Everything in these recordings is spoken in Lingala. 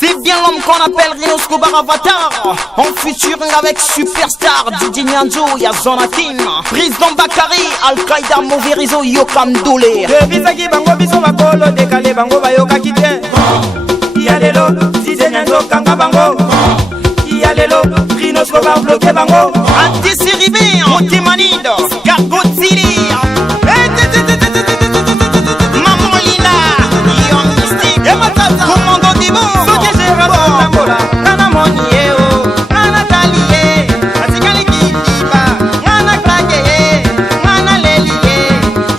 C'est bien l'homme qu'on appelle Rino Scobar Avatar. En featuring avec Superstar, DJ Nyanzo, y'a Zonatin, Président Bakari, Al-Qaïda, Moverizo, Yokam Doulé. Bisaki bango biso bakolo décalé bango bayoka kite. Yalelo, DJ Nyanzo kanga bango. Yalelo, Rino Scobar bloqué bango. Anti-Siribé, Montemanido, Gargotzili. Commando Dibo, Soke Gérard Tambola, Nana Monieo, Nana Talie, Asikali Kikiba, Nana Klage, Nana Lelie,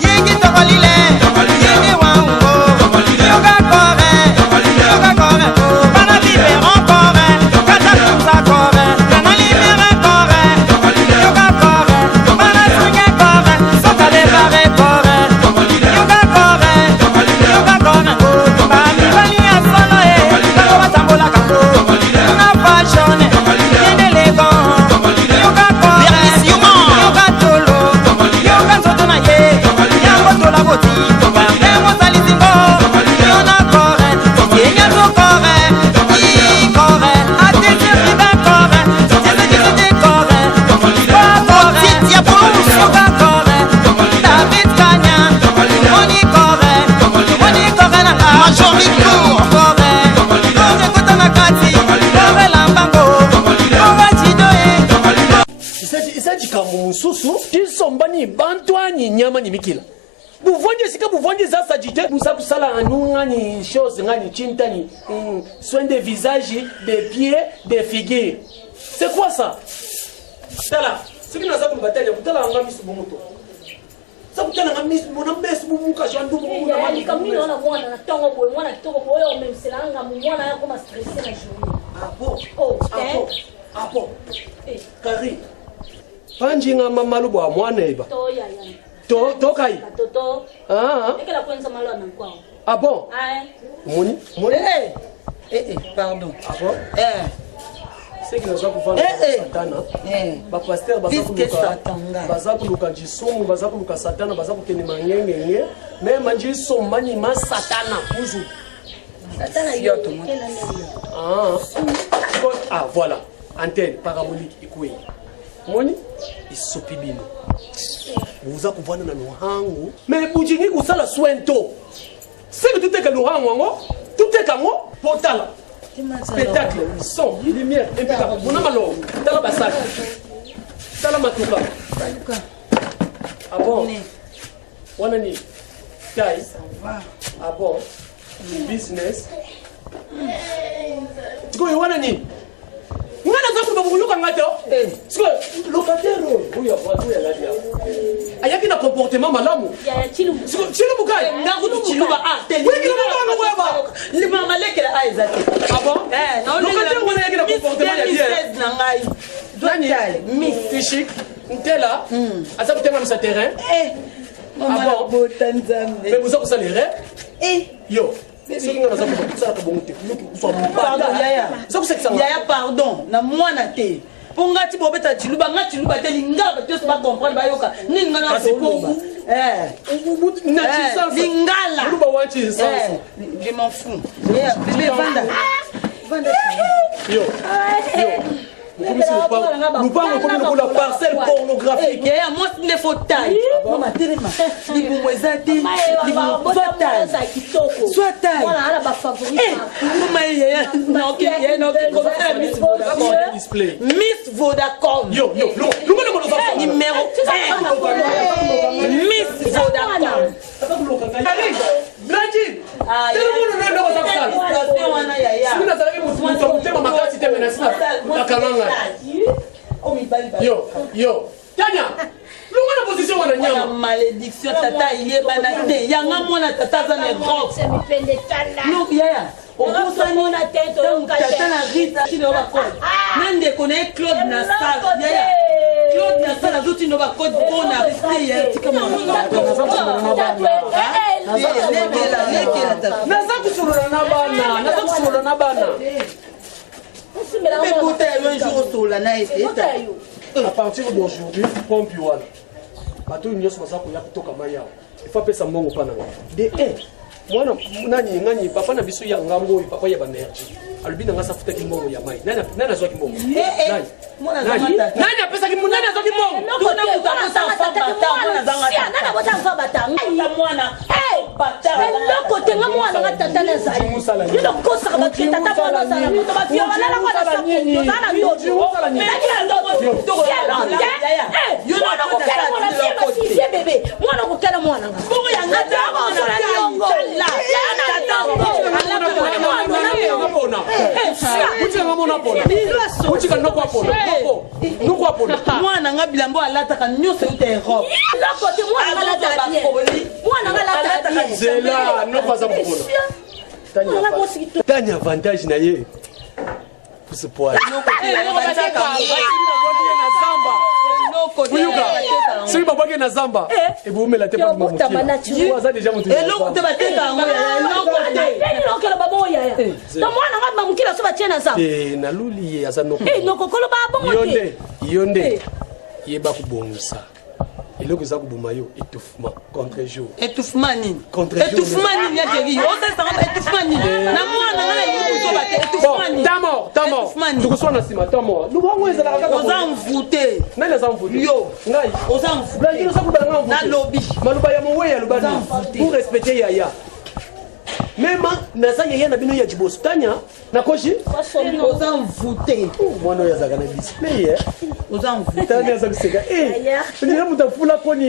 Yegi Tokolile, Yegi Wango, Yoga Kore, Kana Libera Kore, Kata Kusa Kore, Kana Libera Kore, Yoga Kore, Kana Swinge Kore, Soka Lebare Kore, Yoga Kore, Yoga Kore, Sombani bantwani nyama ni mikila buvonje sika buvonje za sajite musa kusala anunga ni chose ngani chintani soin de visage, des pieds, des figures. C'est quoi ça? Tala, ce qui nous a combattu, c'est la ngami subumoto. Ça vous tient la ngami subumoto, mbes bumuka jandu bumuka. Il comme nous on a moi na tongo boy, moi na tongo boy, on même c'est la ngami moi na comme stressé la journée. Ah bon? Oh, ah bon? Kari. Panjinga mamalubo wa mwana iba. To ya ya. To kai. Toto. Ah. Et que la pointe malo na kwa. Ah bon? Ah. Moni? Pardon. Ah bon? C'est que nous avons fait Satana. Ba pasteur baza kuluka jisumu, baza kuluka Satana, baza kukeni mangenge. Mais manji somani ma Satana kuzu. Satana yoto. Ah voilà. Antenne parabolique ikwe. Moni isopibino. Vous kuvana na luhangu. Mais bujini kusala swento. C'est que tout est que luhangu ngo, tout est kango potala. Spectacle, son, lumière, impeccable. Mon amalo, tala basal. Tala matuka. Ah bon? Wanani? Guys. Ah bon? Business. Tu connais wanani? Ngana zaku ba buluka ngato? Siko locataire huyo watu ya ladia. Ayaki na comportement malamu. Ya chilu. Siko chilu bukai. Ngaku chiluba teli. Wewe kila mtu anakuwa lima malekela aizati. Ah bon? Locataire wana yaki na comportement ya bien. Na ngai. Daniel, mi fichique. Ntela. Asa kutenga msa terrain. Mama botanzambe. Mais vous avez ça les rêves? Yo. Yaya pardon na mwana te ponga ti bobeta chiluba ngati luba te linga ba tous ba comprendre ba yoka nini ngana ko lingala luba wanchi sens je m'en fous bébé vanda yo lupango comme la parcelle pornographique ya moi ne faut taille mama terema libumo ezati libumo soit taille Voilà, ala ba favorite. mama ya no display Miss Vodacom yo numéro 1 Miss Vodacom Blanchine yo Tanya lunga na position wana nyama malédiction tata yebana te yanga mwana tata za ne grand C'est mi pende tala. no yaya Okosani na tête au tata na Rita kino ba code nande connaît Claude na sa yaya Claude na sa la zuti no ba code on a resté ya tika mwana naza kusulula na bana mais côté un jour sur la naïs à partir d'aujourd'hui pompe wana bato nyonso baza koya kutoka mai awa il faut apesa mbongo mpa na nga de mwana nani ngani papa na biso ya ngambo papa ya ba merge alubina ngasa futa kimbongo ya mai nani azwa kimbongo nani apesa kimbongo nani azwa kimbongo Nana bota fa batanga mwana eloko tenga mwana ngatata na zali yino kosa ka batata mwana sala moto ba fio wala kwa na sapo tozana ndoto mwana kokela mwana fie bebe mwana kokela mwana bongo ya ngata mwana nyongo mwana nga bilambo alataka nyonso euta Europe zela nopaza mpona tani avantage na ye kusipoa soki babwaki na zamba ebomela te aza deja motu eloko te bateka yango elokelo baboya to mwana nga bamukila so batie na zamba naluli ye aza nokokolo babongo yo nde yeba kubongisa eloko eza koboma yo étouffement contre jour étouffement nini Contre jour. étouffement nini ya jeri osesanga ba étouffement nini na mwana nga na yuko bate étouffement nini tamor tukoswa na nsima tamor lubango ezalaka kaka oza mvute nani aza mvute yo ngai oza mvute na lobi maloba ya moweya alobani pour respecter yaya mema naza yaya na bino ya jiboso tanya nakoshi oza mvute mwana oyo azalaka na display oza mvute tanya aza koseka ndina moto afula poni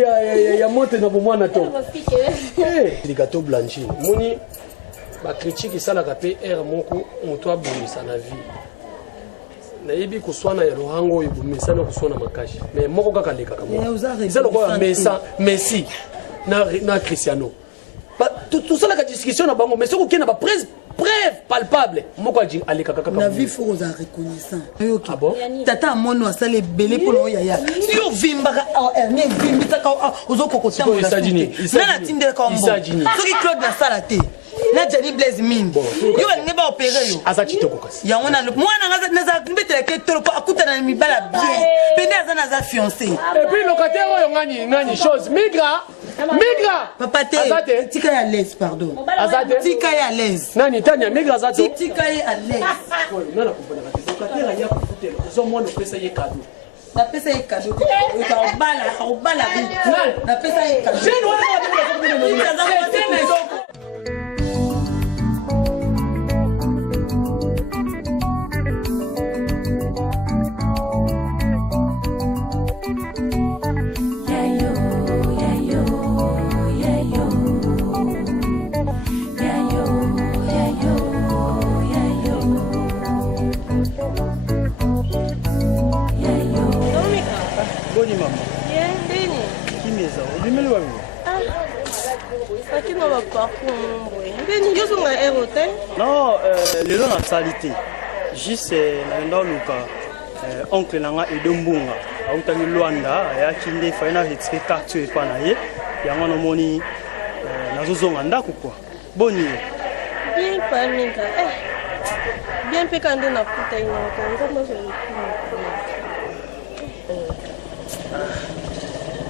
ya mote na bomwana to likato blanchine moni bakritike esalaka mpe ere moko moto abongisa na vie nayebi koswana ya lohango oyo bomesa na koswana makasi mais moko kaka lekaka eza lokola messi na cristiano tosalaka discussion na bango mais soki okende ba preuve palpable moko alekaka kaka na vie faut oza reconnaissant oyoki tata amoni asala ebele mpona oyo yaya si ovimbaka hernie evimbisaka ozokokotambola nana atindelaka mbongo soki claude nasala te na jani blaise mine yo balingi baopere yo aza kitoko kasi yango mwana nazalaki mbetelaka etolo mpo akutana na mibala bien pende aza naza fiancé epuis locataire oyo ngani chose migra papa te tika ye à l'aise pardon tika ye à l'aise nani tania migra aza te tika ye à l'aise nana komponaka te locataire aya kofutela ozo mwana opesa ye kado napesa ye kado obala napesa ye kado Non, le long de salité. Juste dans le cas, oncle Nanga et Dombunga, à Outami Luanda, à Kinde, Faina, et Tsekatu et Panaye, Yamano Moni, Nazozonganda, quoi. Bonnie. Bien, pas Mika. Bien, pécandé n'a pas été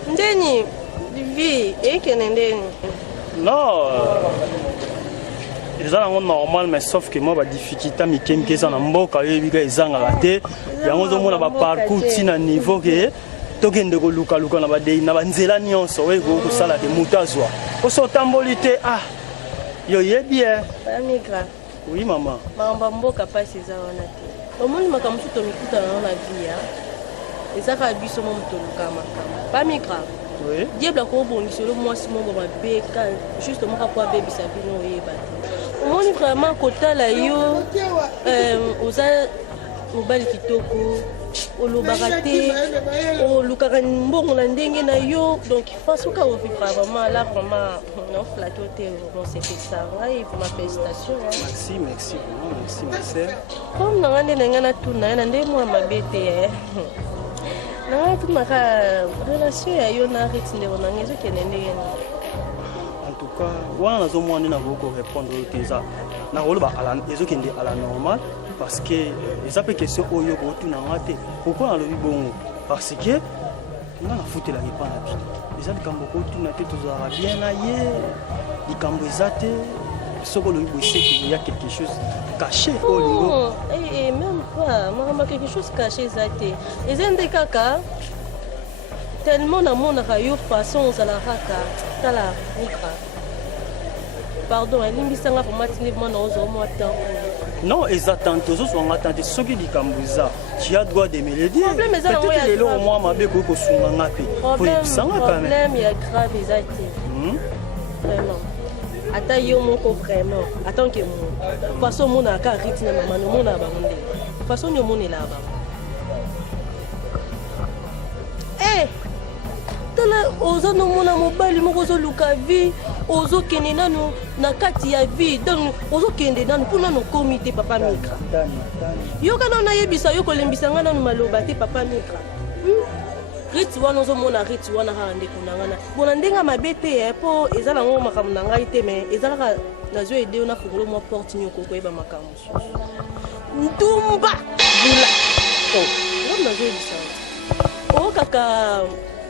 Ndeni, vie, et que Ndeni. Non, ils ont normal, mais sauf que moi, la difficulté, je suis en mboka, ils ont raté. Ils ont un parcours qui à niveau que tokende ko luka na badei na banzela nyonso we go kusala de mutazwa. Oso tambolite yo yebie. Migra. Oui maman. Mamba mboka pasi za wana te. Omoni makamsu to mikuta na via. Ezaka biso mo mutoluka makamba. Pas migra. Oui. Diable ko bongisi le moi simo ba beka justement ka kwa baby sabino yeba. Omoni vraiment kotala yo oza mobali kitoko olobaka te olukaka mbongo na ndenge na yo donc façon ka ovivra vraiment là vraiment non flatter te non c'est ça ouais pour ma félicitation merci vraiment merci comme na ngande na ngana tuna na ndemo ma bete na tunaka relation ya yo na Rix ndeko na ngezo kenende en tout cas wana nazomwani na boko répondre teza na roloba ala ezokende à la normale parce que les appels questions oyo ko tuna ngate pourquoi na lobi bongo parce que nga na foutela pas na bino les appels kambo ko tuna te tozara bien na ye likambo ezate il y a quelque chose caché. Non, et même pas. Maman, quelque chose caché, Zate. Et Zende Kaka, tellement d'amour n'a eu façon à la raka, à la mika. Pardon, elle n'est pas pour moi dans non, ils attendent tous, on attend ceux qui disent Kambuza. Tu as droit de me le dire. Peut-être que l'on moi m'a bien beaucoup sur mon appel. Problème, il y a grave, Zate. Vraiment. Attends, yo mon vraiment. Attends que mon. Façon mon a car rythme maman mon a bandé. Façon yo mon est là-bas. Eh. Tala ozo no mona mobali moko zo luka vie, ozo kende nanu na kati ya vie, donc ozo kende nanu puna no comité papa Mika. Yo kana na yebisa yo kolembisa ngana no maloba te papa Mika. Riti wana ozo mona riti wana ha ndeko nangana. Bona ndenga mabete po ezala ngo makamu na ngai te mais ezala ka nazo ede na fungolo mo porte nyoko ko eba makamu. Ndumba bula. Oh, ngona nazo ebisa. Oh kaka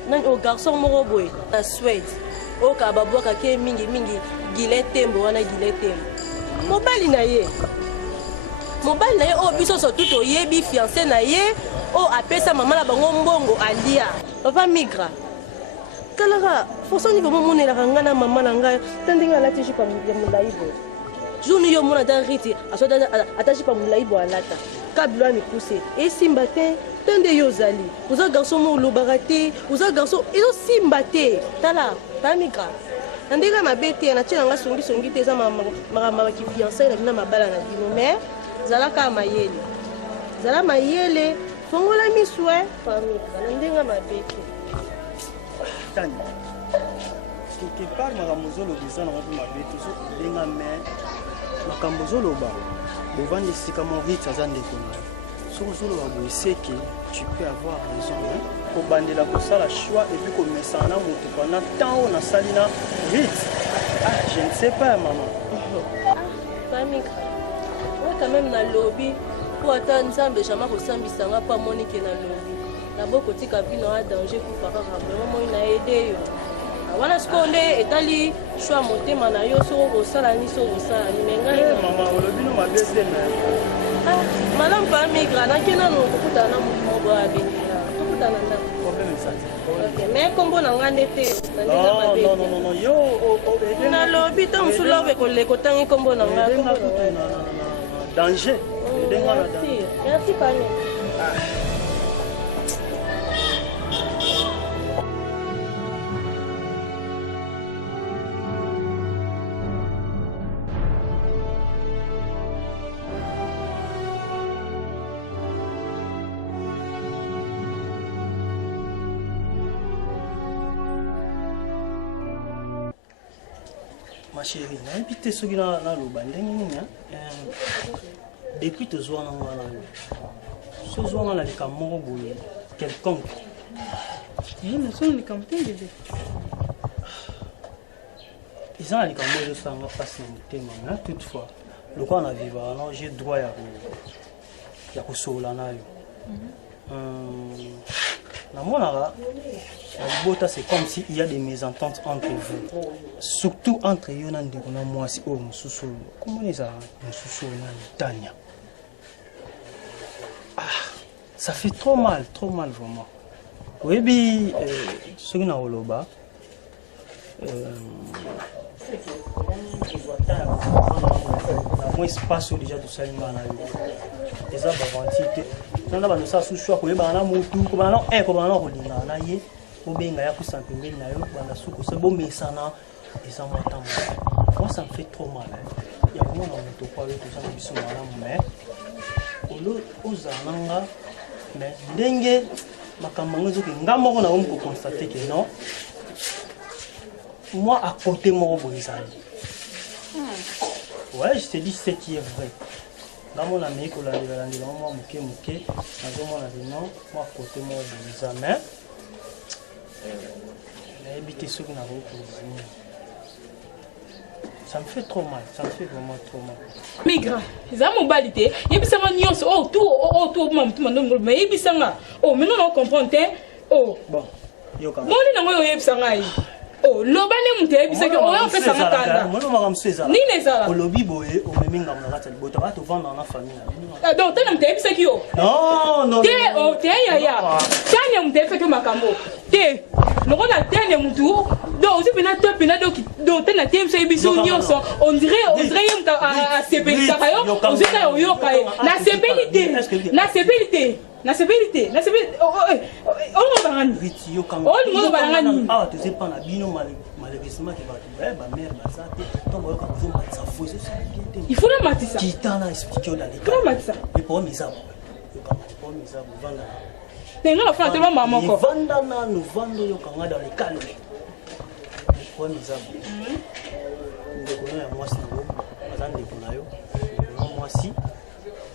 nan o garçon moko boy na Suède o ka babwaka ke mingi gile tembo wana gile tembo mobali na ye o biso so tout oyebi fiancé na ye o apesa mama na bango mbongo alia papa Migra kala fosoni ko monela ngana mama na ngai tandinga lati jipa ya mulaibo jouni yo mona da riti asoda ataji pa mulaibo alata kablo ami poussé et simbate tande yo zali uza garçon mo lobarate uza garçon izo simbate tala pamika ndika mabete na tshela nga songi te za mama ki fiancé na mabala na dino mais zalaka mayele fongola miswe pamika ndinga mabete tani quelque part makamuzolo bizana ngo mabete so ndinga mais makamuzolo ba bovandi sika mo vite za ndeko c'est que tu peux avoir raison. Pour bander la bosse la choix et puis comme ça on a monté pendant temps on a salina vite. Ah, je ne sais pas maman. Famille. Ouais quand même na lobby pour attendre nzambe jamais ko sambisanga pas monique na lobby. Na boko tika bino a danger pour papa vraiment moi na aider yo. Wana skonde etali choix motema na yo so ko sala ni so ko sala ni menga. Maman o lobby no mabese mais Madame Pamigra, na kena no kukuta na mo ba benira. Kukuta na nda. Problème ça. OK, mais kombo na ngande te. Non, yo na lobby tam sulove ko le ko tangi kombo na ngande. Danger. Merci Pami. Ma chérie, n'habite ce qui là le banding depuis te zoana ce zoana là les camons quelconque. Il me sonne les campings bébé. Ils ont les camons de ça on va passer tellement toutefois le quoi on a vivre alors j'ai droit à kusolana yo. C'est comme s'il y a des mésententes entre vous. Surtout entre Yonan et moi, si oh, comment les a Tania. Ah, ça fait trop mal vraiment. Oui, mais ce qui n'a pas moi espace déjà tout ça les a bavantité nana bano sa sous choix ko bana mutu ko bana ko bana ko linga na ye o benga ya ku sampembe na yo bana suko se bombe sana et ça m'attend moi ça me fait trop mal il y a vraiment un to quoi tout ça biso na mais olo ozananga mais ndenge makambo ngozo ke ngamo na ko constater que non moi à côté mon boisani. Ouais, je te dis ce qui est vrai. Dans mon ami, quand on a dit moi, moi à côté mon boisani. Mais j'ai habité ceux qui n'ont pas. Ça me fait trop mal, ça me fait vraiment trop mal. Migra, ils ont mobilité. Il y a des gens oh tout mais il y oh mais non on comprend oh bon yo bon ni na moi yebisanga yi Oh, lobane mute bisaki oyo pesa makanda. Moi makambo seza. Nini ezala? Olobi boye o meminga mona kati libota ba to vendre na famille na. Donc tana mute bisaki yo. Non. Te o te ya. Tanya mute bisaki makambo. Te. Noko na tanya mutu. Donc aussi pena te pena donc tana te bisaki biso nyonso. On dirait muta a sepeli sakayo. Aussi ta yo kai. Na sepelité. Na sévérité. On va bangani. On va bangani. Ah, tu sais pas na bino malheureusement que ba mère bazate donc on va faire ça faux c'est ça. Il faut la matissa. Qui t'en a expliqué dans les cas. Comment matissa? Mais pour mes amis. Pour mes amis vanda. Tenga la femme tellement maman ko. Vanda na nous vendre yo kanga dans les calmes. Pour mes amis. Ndeko na moi si ngo. Bazande ndeko na yo. Moi si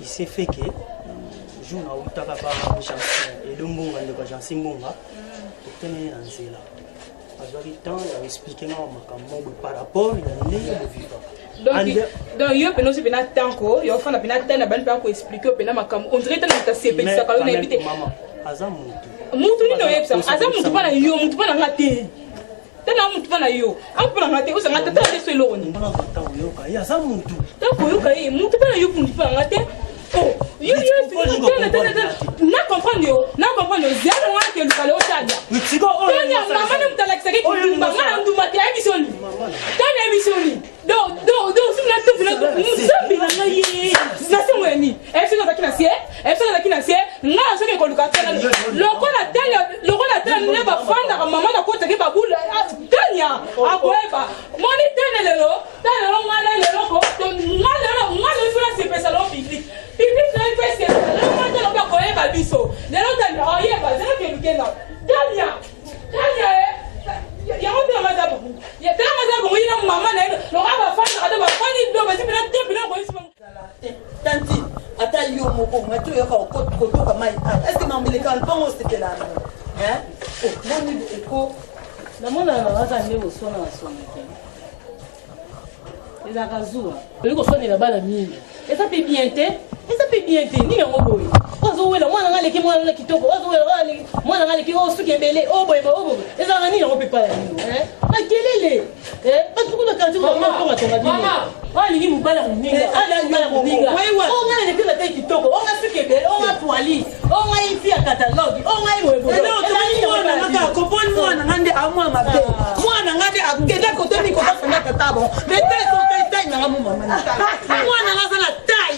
il s'est fait que jour na utaka pa chanson et lumbunga ndeko chanson mbunga tokene na nzela azwaki temps ya expliquer na makambo par rapport ya ndenge ya vivre donc yo pena aussi pena tanko yo fana pena tana bani pa ko expliquer pena makambo on dirait tana ta sepeli saka yo na ebite mama aza mutu ni no yebsa aza mutu bana yo mutu bana ngate tana mutu bana yo ampo na ngate usa ngate tana so eloni mbona ngata yo ka ya aza mutu tanko yo ka yi mutu bana yo mutu bana ngate. Oh, you na comprendre yo zero wa ke lukale o tadia tanya mama ne mutala kisaki kumba ngana nduma te ebisoni tanya ebisoni do sina to bila musambi na ngaye na semweni ebisoni zakina sie ngana soke ko lukatela lokola tanya ne ba fanda ka mama na kota ke babula tanya akoeba moni tanya lelo ngana lelo ko ngana fura se pesa lo public. Public na ifeske le mata lo ba ko e ba biso le lo tanya o ye ba zero ke lukena tanya ya on de mata bu ya tena mata bu ina mama na lo ba fanda ka ba fani do ba sipina te bina ko isima tanti ata yo moko ngatu yo ka ko to mai est-ce que mamile kan pango c'était là hein oh moni eko na mona na waza ndio usona wasona eza kazua liko soni na bana mingi eza pe bien te ni yango boye ozo wela mwana ngale ki mwana kitoko ozo wela mwana ngale ki o suki ebele o boye eza ngani yango pe pa ya nini akelele parce que na kanti ko mama tonga bino alingi mubala muninga o ngale ne pila te kitoko o nga suki ebele o nga toali o nga ifi ya catalogue o nga iwe boye mwana ngaka koponi mwana ngande amwa mabe mwana ngande akenda kote ni ko fanga katabo mais te so te na mama mwana ngazala tai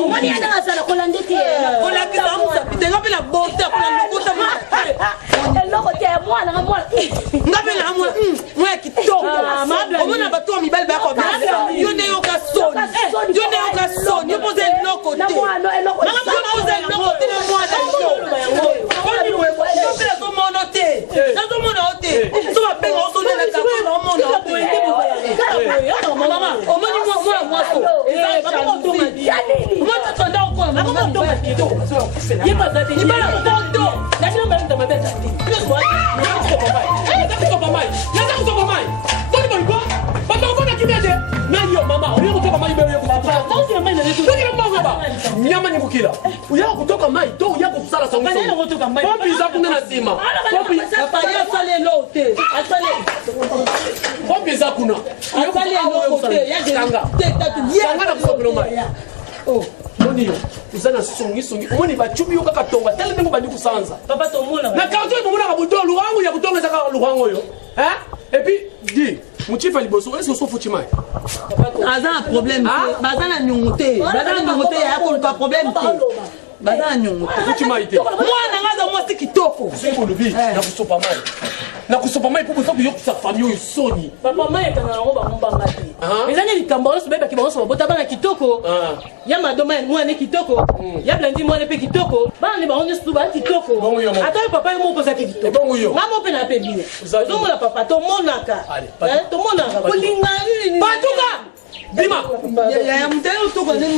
omoni ata asala kolande te kolakisa musapitenga mpe na bote akola lokota eloko te mwana nga mpe na mwa ya kitoko omona bato ya mibali bayaka yo nde yoka soni yo mpoza eloko te yopoza eloko te na mwana yo mpe nazomona te nazomona o te so babenga osonelaka omona mama omoni mwa mwaso moi tu t'en encore maman on tombe kido il pas ça il pas la photo la chine même dans ma tête plus moi mais tu comprends pas mama uya kutoka mai mbele yako sauti ya mai na yetu ndio mama baba mnyama ni mukila uya kutoka mai to uya kusala songo ndio kutoka mai pompi za kuna nasima pompi apaya sale lote asale pompi za kuna asale lote ya tanga tatu tanga na kusopelo mai oh moni yo uzana songi moni bachubi yo kaka tonga tele ndingo bandi kusanza papa to mona na kaunto mona ka butolo wangu ya kutonga zaka luhango yo et puis dis Moutifa liboso est-ce que so fuchimai azana problème bazana nyunguté ya ko pas problème bazana nyunguté fuchimai te mwana ngaza mwasi kitoko siko lubi na kusopa mai pour ça que yo sa famille yo soni papa mai kana ngo ba mbanga ti ezanya likambo so beba kibango bota bana kitoko ya madoma mwana kitoko ya blandi mwana pe kitoko bana ba onye stuba kitoko ata papa mo posa kitoko mama pe na pe bien zo mona papa to monaka to monaka kulinga batuka bima ya mtelo to kwa nini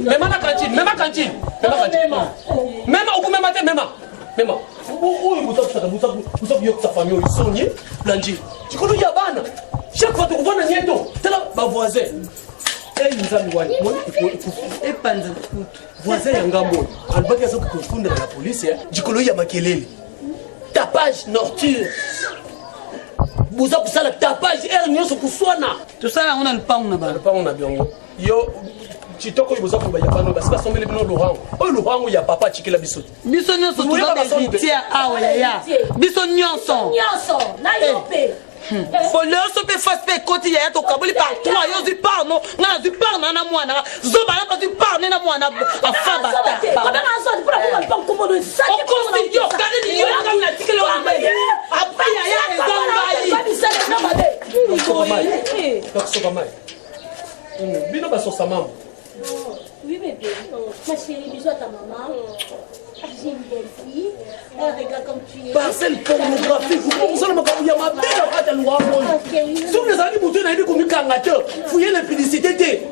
mema na kantine mema uku mema te mema oyo busabu yo sa famille oyo sonye blandi chikolo ya bana chaque fois tukuvana nyeto tela ba voisin nzambi wani moni epanza voisin ya ngambo albaki azo kufunda na police jikolo ya makelele tapage nocturne. Vous avez ça la tapage et sur kuswana. Tout ça là on a le pain on a Le pain on a bien. Yo chitoko vous avez ya pano parce que ça sommet le Laurent. Oh Laurent il y a papa chikela biso. Biso nyonso tu as des héritiers ah ouais ya. Biso nyonso. Nyonso na yope. Folio so pe fast pe koti ya to kabuli par toi yo du par non na du par na mwana zoba na du par na mwana afaba ta Quand on a sorti pour la pas comment de ça. on construit yo kane ni yo na na tikelo après ya Bino ba sur sa maman. Oui bébé. Ma chérie, bisous à ta maman. J'ai une belle fille. Regarde comme tu es. Parcelle pornographique, vous pensez que il y a ma belle à la loi. Si vous avez dit que vous avez commis cangateur, fouillez l'impudicité.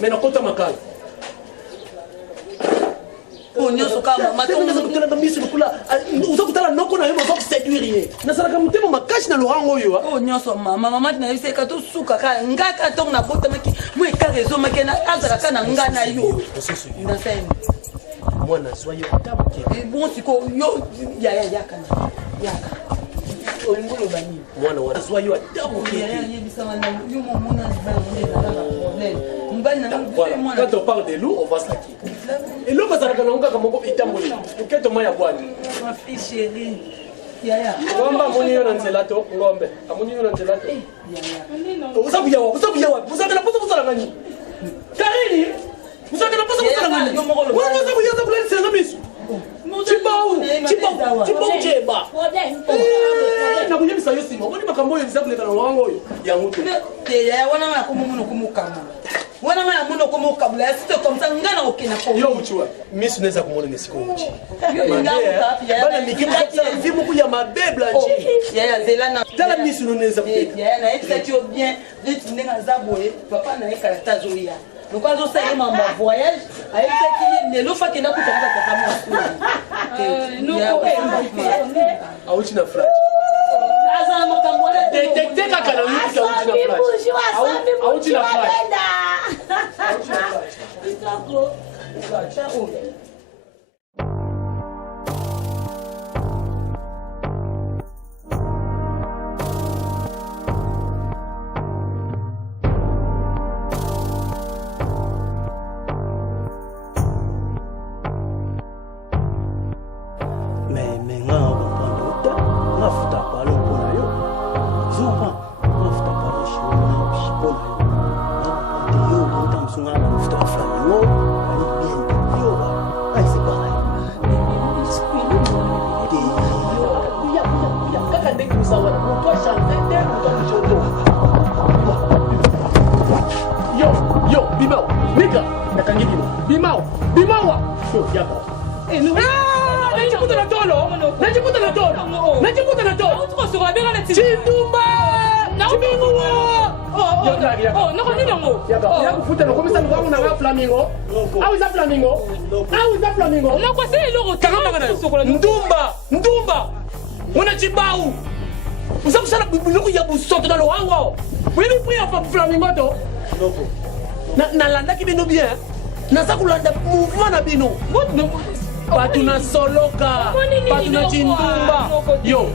Mais non, compte ma cale. on nyonso ka mama to vous avez mis sur le coup là. Vous avez la non qu'on a eu besoin de séduire. Na sala ka mutema makashi na Laurent oyo. on nyonso mama na yise ka to suka ka ngaka to na bota maki mo ka rezo maki na azara ka na ngana yo na sema Mwana soyez tabuke. bon siko yo ya kana yaka oyingolo bani Mwana wana soyez tabuke. ya bisa wana yo mo mona ba on problème mbana Voilà. Quand on parle de loup, on va se laquer. Et l'eau va s'arrêter dans comme on itambolé. Quel tomo ya boîte. ma fille chérie ya Ngomba moni yo nanzelato, ngombe. Amoni yo nanzelato. Vous avez la pose pour ça la gagner. Karini, vous avez la pose pour ça la gagner. Vous avez la pose na kunyebisa yo sima woni makambo yo nzabuleta na wango yo ya mutu ya wana ma kumuno kumukama wana ma muno kumukabula sito comme ça ngana okina ko yo uchiwa misu neza kumona nesiko uchi yo bana mikimu kwa vimu kuya mabebla nje ya zelana tala misu neza kupeka ya na eti tu bien eti ndenga zaboye papa na ekarata zo ya donc quand on s'est en voyage avec ça qui ne l'offre qui n'a pas de temps nous auchi na flat azana makambo na détecter kakana uchi auchi na flat Ndumba mwana chibau uza kusala biloko ya busoto na lohango webi pri afa flamingo to na landa ki bino bien naza kulanda mouvement na bino batu na soloka batu na chindumba yo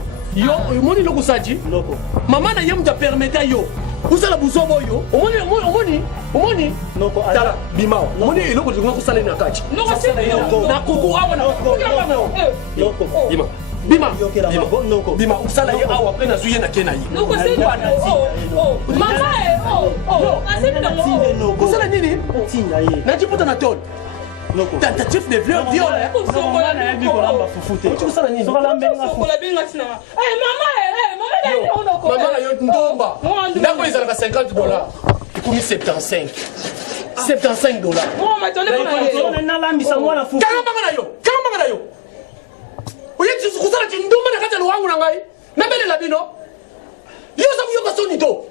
omoni loko saji mama na ye muta permeta yo usala buzobo yo omoni tala bimao omoni eloko linga kusala na kati na kuku awa na bima usala ye awa après na zuye na kena ye kusala nini na jiputa na tol tentative de viol mama na yo ndomba ndako ezalaka $50 ekomi $75 kangambanga na yo oyeti kusala tindumba na kati ya luhangu na ngai nabelela bino yo oza kuyoka soni to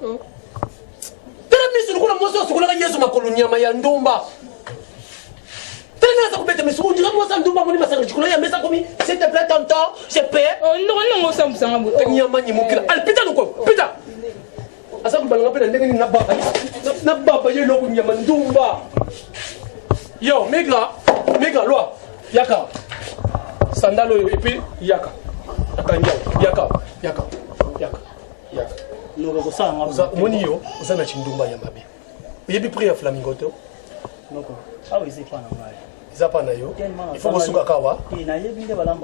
tala miso lokola mwasi osukolaka yesu makolo nyama ya ndumba tala naza kubeta miso ondira mwasi ndumba moni masanga likolo ya mesa komi s'il te plaît tonton je paie nyama nyimukila ali pita noko pita asa kubalanga mpe na ndenge nini nababa ye eloko nyama ndumba yo migra lwa yaka sandalo oyo epuis yaka Yaka. Moni yo, vous avez chindumba ya mabe. Vous avez pris un flamingo to? Non. Ah oui, c'est pas normal. Ils pas na yo. Il faut que kawa.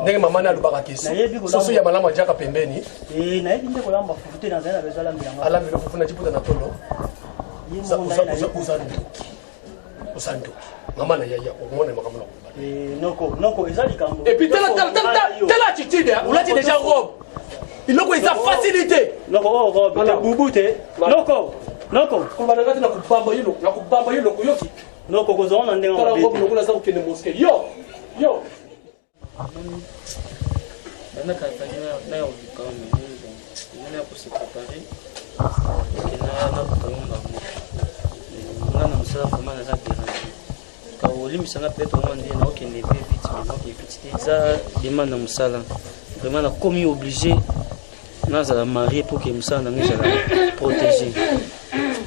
Ndenge mama na lubaka kesu. Soso ya malama jaka pembeni. Na yebi nde kolamba fufute na zela bezala mbiyanga. Ala mbilo fufuna chiputa na tolo. Usandu. Mama na yaya omone makamula. Noko ezali kambo. Et puis telle attitude, on l'a dit déjà robe. Il a sa facilité. Noko robe, ta bubute. Noko. On va regarder na kubamba yilo kuyoki. Noko kozona ndenga mabe. Tala robe lokula za ukende mosquée. Yo. Nana kafanya nayo kama nani pour se préparer. Nana msala kama na za déranger. Kaoli misanga peut-être au moins na okende vite ça demande musala. Vraiment na comme obligé na za marier pour que musala na ngeza protéger.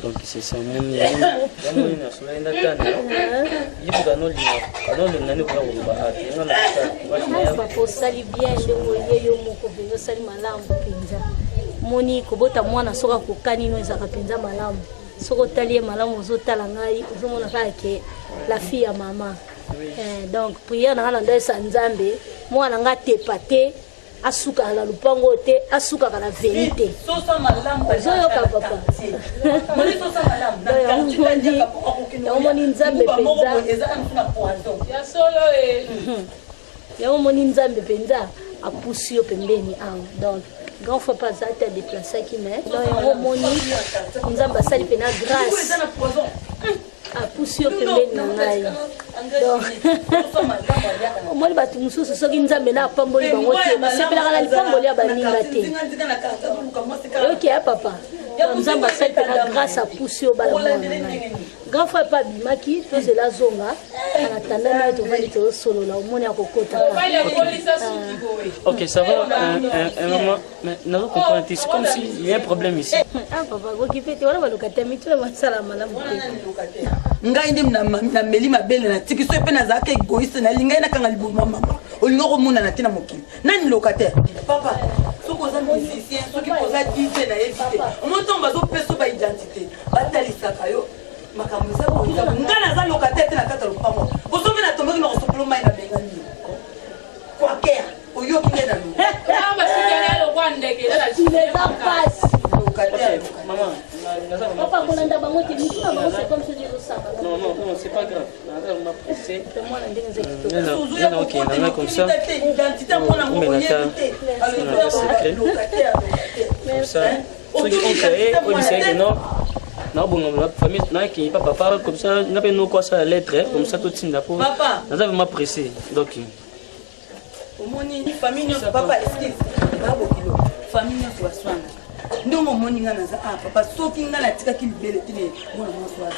Donc c'est ça mon na cela ndakana. Yibu kanoli nani kwa bahati. Ngana pour sali bien ndio yeyo moko bezo sali malamu penza. Moni kobota mwana soka kokani no ezaka penza malamu. Soko talie malamu ozotala ngai ozomona kake la fille à maman. Donc prière na ngai sa nzambe mwana nga tepate asuka la lupango te asuka la vérité. Sosa malamu zoyoka papa. Moni sosa malamu. Moni nzambe penza. Ya solo Ya moni nzambe penza apusi yo pembeni ang. Donc grand fois pas ça t'es déplacé qui met donc au moni nzamba sali pena grâce a poussé au pembeni na ngai donc au moni batu mususu soki nzambe na pamboli bango te basepela kala lipamboli ya baninga te ok ya papa nzamba sali pena grâce a poussé au bala mwana grand fois pas bimaki to c'est la zonga ana tanda na to vali to solo la au moni akokota ok ça va maman mais nous comprenons c'est comme s'il y a un problème ici ah papa occupé te wana balokata mitu na masala malamu ngai ndi na meli mabele na tiki so pe na zaka egoiste na lingai na kanga libuma mama olingo komuna na tina mokili nani locataire papa soko za musicien soki poza DJ na éviter omonto bazo peso ba identité batalisaka yo makambo za ko ngana za locataire te na kata lupango bozo na tomeki na kosopolo mai na bengani kwa kea oyo kingena lu kama sikana lo kwandeke la chileza passe locataire maman papa kolanda bango te mitu na bango c'est comme si je samba non c'est pas grave on m'a pressé moi na ndenge za kito non ok on a comme ça identité mpona ngo oyebite comme ça ceux qui ont créé on dit que non non bon la famille n'a qui papa comme ça n'a pas nous quoi ça la lettre comme ça tout signe pour on a vraiment pressé donc omoni famille papa excuse babo kilo famille kwa swana ndongo moni ngana za papa soki ngana tika kilibele tine mwana mwaswa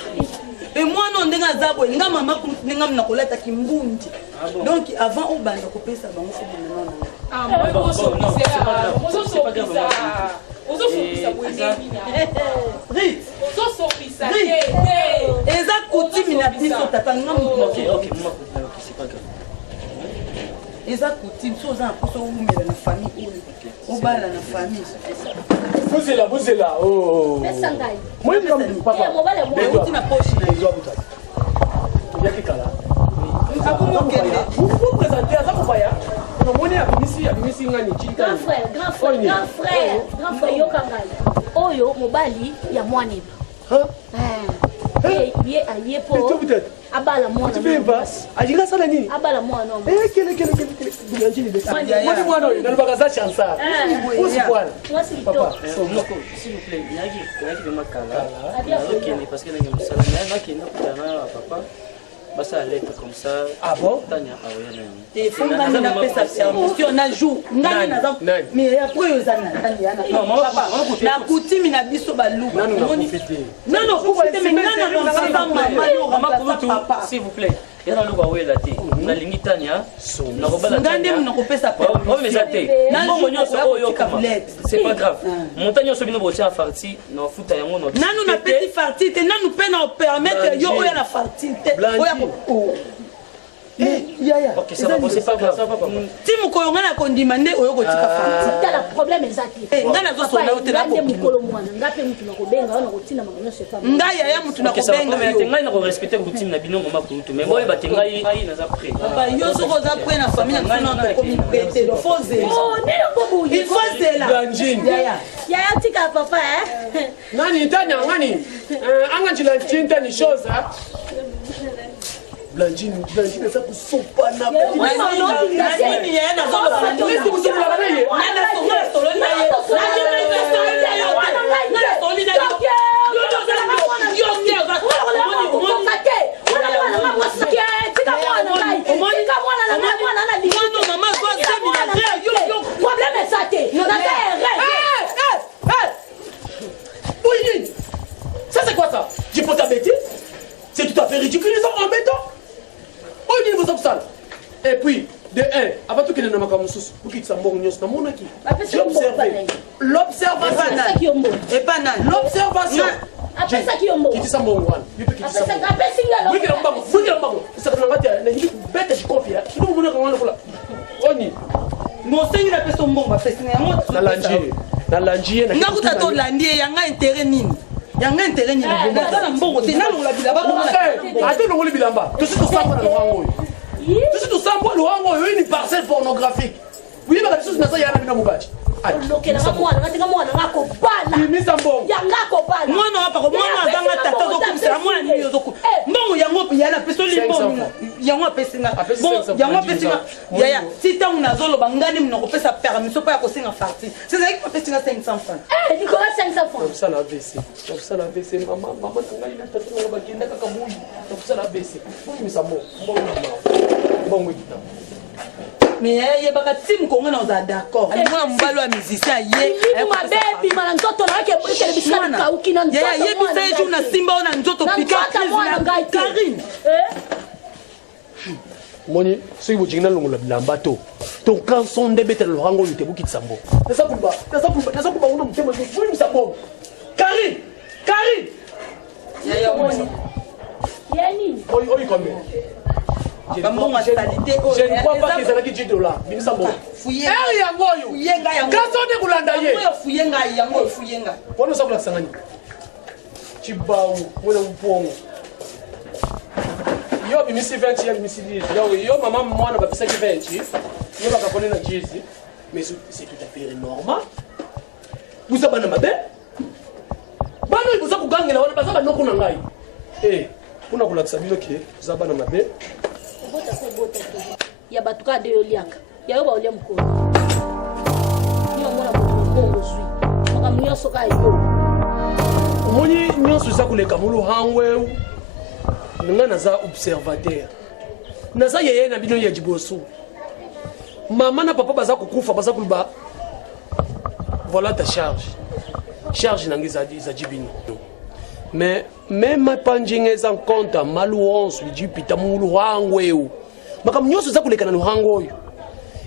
et moi non ndenga zabo nga mama ndenga mna kolata kimbundi donc avant on banda ko pesa bango fo bonana moi c'est pas grave eza kutimi na biso tata ngamu ok c'est pas grave eza kutimi so za poso umela na famille obala na famille vous êtes là oh mesangai moi je comme papa moi uti na poche na yo buta ya kikala akumo kende vous présenter ça pour ya no moni abimisi ngani chika grand frère yokangai oyo mobali ya mwane ye aye po abala mwana ajinga sana nini abala mwana kele bilanjini de moni mwana oyo nalubakaza chansa usi bwana mwasi papa moko s'il vous plaît yaki makala ok parce que ngi musala yaki na kutana papa basa lettre comme ça ah bon tanya awena et fonga na pesa permission na jour ngani na za mais après yo zana tani yana non papa na kutimi na biso balu non profiter mais ngana na mama yo papa s'il vous plaît yana luka wela te na lingi tanya na robala ngande mna kopesa permission oh mais ça te bon nyonso oyo kama c'est pas grave montagne so bino botia farti na futa yango no nanu na petit farti te nanu pe na permettre yo oya na farti te oya ko Yaya. Ok, ça va, c'est pas grave. Si mokolo nga na kondimande oyo kotika femme. C'est la problème exact. Nga na zo sona otela ko. Mokolo mwana ngape mutu na kobenga wana kotina makono se femme. Nga yaya mutu na kobenga. Mais tengai na ko respecter routine na bino mama kutu. Mais boy ba tengai ai na za prêt. Papa yo soko za prêt na famille na sona ko mi prêter do fose. Oh, ni le bobo. Il faut c'est là. Yaya. Yaya tika papa eh. Nani tanya ngani? Anga njila tinta ni chose hein. Blanjine ça pour sopa na. Ça c'est quoi ça? J'ai pas ta bêtise? C'est tout à fait ridiculisant, embêtant. Oh, il vous obstacles. Et puis, de 1, avant tout qu'il y ait un makamousous, vous quittez ça, mon nios, mon aki. J'ai observé. L'observation. L'observation. Après ça qui est bon. Quittez ça, mon one. Après ça, après single. Oui, qu'il y a un bambou. Oui, qu'il y a un bambou. Ça va pas dire, il bête de confier. Il faut vous dire comment on l'a. On y. Mon seigneur a fait son bon, va faire signer. Dans l'angier. Dans l'angier. Nga kutato l'andier, yanga intérêt nini. Yanga intérêt nini. Nga mbongo, te nalo la bilaba. Attends, on le bilamba. Tout ce que ça va le tout ce que ça va le une parcelle pornographique. Oui, mais la chose n'a pas y'a na mubaji. Lokela mwana, ngatika mwana ngako bala. Imisa mbongo. Yangako bala. Mwana wa pako, mwana azanga tata zo kumisa mwana ni yo zo ku. Mbongo yango pe yana peso limbo. Yango apesinga. Bon, yango apesinga. Yaya, si ta unazolo bangani mnoko pesa permission pa ya kosinga parti. C'est ça qui peut pesinga 500 francs. Eh, Nicolas 500 francs. Ça la baissé. Ça la baissé maman nanga ina tata na bakenda kaka buyi. Ça la baissé. Buyi misa mbongo. Mbongo kita. Mais il y a pas team qu'on est d'accord. On va mbalo a musicien yé. Ma baby mala ntoto na yake brisele bisika na kauki na ntoto. Ya yé bisa yetu na simba ona ntoto pika Karine. Moni, si vous dites que vous avez un bateau, ton canson de bête le rango, il te bouquet de sambo. C'est ça pour pas. C'est ça pour pas. C'est ça pour pas. On a un sambo. Karine, Karine. Yani. Oui, quand même. Je ne crois pas que c'est là qui dit de là. Il s'en va. Fouillé. Fouillé. Canson de Goulandaye. Fouillé. Fouillé. Pour nous savoir ça. Chibaou. Moi, on peut. Yo bimisi 20 ya bimisi 10 yo maman mwana ba pesa ki 20 yo ba kapone na jezi mais c'est tout à fait normal vous ça bana mabe bana vous ça kugangela wana basa banoko na ngai kuna kulakisa bino ke za bana mabe ya batuka de yoliaka ya yo ba olia mkono ni mwana mkongo zui makamuya soka yo moni nyonso za kuleka mulu hangwe nga naza observateur naza yeye na bino ya jiboso mama na papa baza kukufa baza kuluba voilà ta charge nangiza za jibino mais même panjinga en compte maluonso jipita mulu hangweu makam nyoso za kuleka na luhango oyo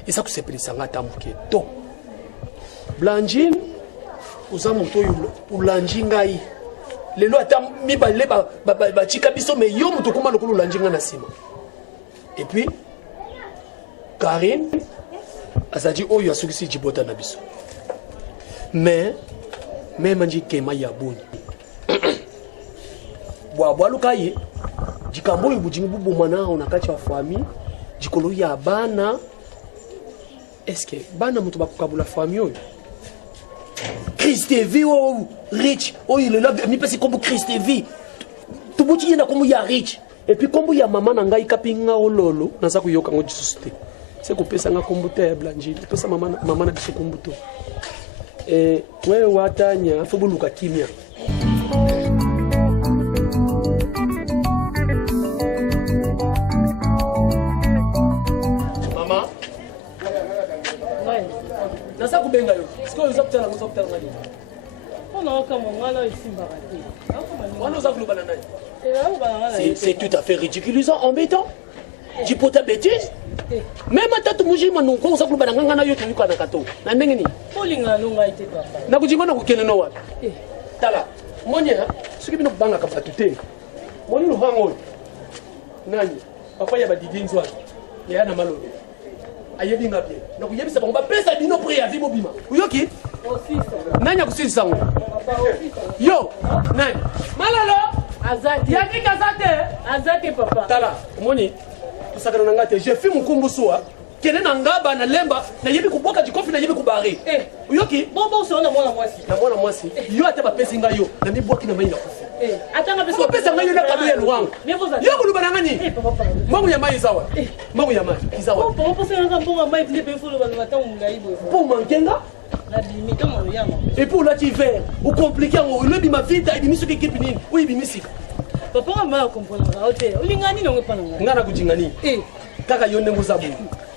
isa kusepelisa ngata muke to Blanjine uza moto yo ulanjinga yi lelo ata mibale ba chika biso me yo muto koma lokolo lanjinga na sima et puis Karine azadi oyo asukisi jibota na biso mais même manji kema ya boni bwa lukaye jikambo yubujingi bubomana ona kati wa famille jikolo ya bana est-ce que bana muto bakukabula famille oyo Chris TV ou Rich, oh il est là, mais parce que comme Chris TV, tout le monde y a comme il y a Rich, et puis comme il y a maman nanga ikapinga ololo, na sa kuyoka ngo jisusite. C'est que pesa nga kombuto ya Blanjine, pesa maman na biso kombuto. Wewe watanya, faut buluka kimia. Maman. Nasa kubenga yo. Siko yo zapta na zapta ngani. Ona kama ngala isimbaka te. Wana za kulubana nani? C'est tout à fait ridiculisant, embêtant. Tu peux ta bêtise. Même à tatu mujima non ko za kulubana ngana yo tuyuka na kato. Na ndenge ni? Olinga longa ite papa. Na kujima na kukene no wapi? Tala. Monya, soki bino banga kapatu te. Moni no hango. Nani? Papa ya badidinzwa. ya na malolo ayebi nga bien donc yebisa bango bapesa bino préavis mobima oyoki nani akosilisa ngo yo nani malolo yaki kaza te papa tala omoni osakana na nga te je fi mokumbu suwa kende na ngaba na lemba nayebi koboka jikofi nayebi kobare oyoki na mwana mwasi yo ate bapesi nga yo na mibwaki na mai na kofi atanga bapesa nga yo na kado ya luwango yo koluba na ngani mbangu ya mai ezawa mbangu ya mai izawa po mankenga et pour là tu vers ou compliqué on le bima vite et bimiso ki nini oui bimisika papa mama comprendre ote olingani no ngepana ngana kujingani kaka yonde muzabu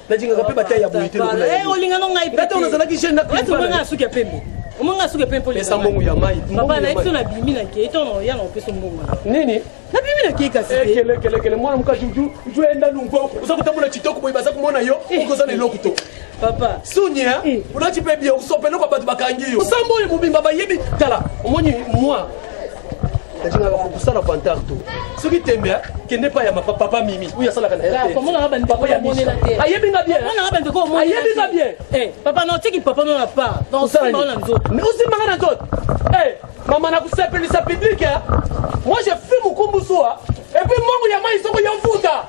najinga ka peba taya boyite no kula olingano ngai peta ona zalaki jeune na kwa manga suki pembe omanga suki pembe pesa mbongo ya mai papa na ito na bimi na ke ito no ya no pesa mbongo nini na bimi na ke kasi kele mwana muka juju enda lungo usakutamula chitoko boy baza kumona yo ukoza na lokuto papa Sounia, on a tu peux bien, on s'appelle pas de bakangi. On s'en moque, mon bimba, yebi, tala, moi. Tu n'as pas ça la panthère tout. Ce qui t'aime bien, qui n'est pas ya ma papa Mimi. Oui, ça la canne. Comment on a papa ya monnaie la terre. Ayebi nga bien. On a pas de quoi monnaie. Ayebi nga bien. Eh, papa non, tu qui papa non la pas. Donc ça on a nous autres. Mais aussi mangana d'autres. Eh, maman na kusepeli sa public. Moi j'ai fait mon kombusoa. Et puis moi ya mai soko ya mfuta.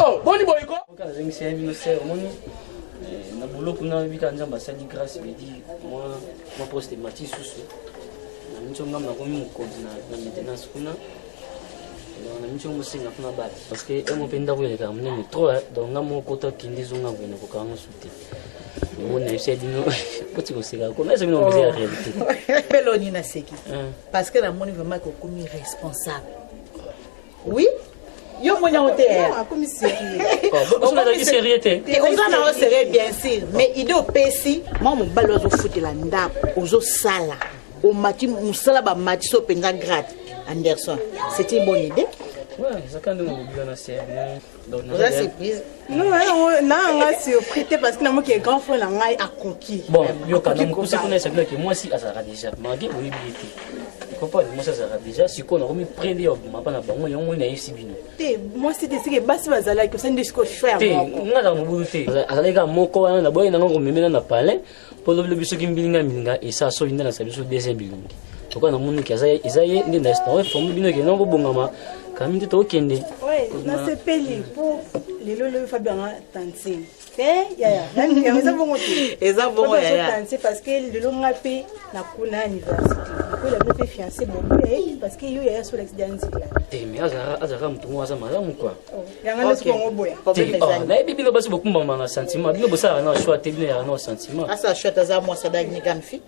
Oh, boni boyko. Quand j'ai mis une sœur, na boulot kuna bika nzamba sali grâce bedi moi poste mati susu na michonga na komi mukonzi na maintenance kuna na michonga singa kuna bali parce que emo penda ko yele kamne ni trop donc ngamo kota kindi zonga ngene ko kanga suti mon na essaie dino poti ko sega ko na semino mbele ya réalité peloni na seki parce que la moni vraiment ko komi responsable oui yo monya hotel comme sérieux on a dit sérieuté on a sérieux bien sûr mais ido pesi moi mon balo zo futela ndapo ozo sala o mati musala ba mati so penga grade Anderson c'était une bonne idée ouais ça quand on oublie na c'est donc la surprise non na nga surprise parce que na moi qui est grand frère na ngai a conquis bon yo quand on pousse qu'on essaie que moi si azara déjà malgré oui bilité comprends moi ça azara déjà si qu'on a remis prendre yo mapa na bango yo moi na yesi bino te moi c'était ce que basi bazala que ça ndisi ko faire te nga na mobuluté azaleka moko wana na boye na ngo memena na palais pour le biso ki mbilinga minga et ça so indana sabiso deuxième bilungi pourquoi na moni ki azaye ndi na story forme bino ke non bongama kamindi to kende ouais na se peli pour les lolo Fabien tanti ya nani ya bongo te eza bongo ya tanti parce que le lolo ngapi na kuna université ko la fait fiancé bongo parce que yo ya sur l'accident te mais azara mtu mwaza malamu quoi ya ngana se bongo boya na bibi no basi bokumba na sentiment bino bosa na choix te bino ya no sentiment asa choix za moi ça dag ni kan fi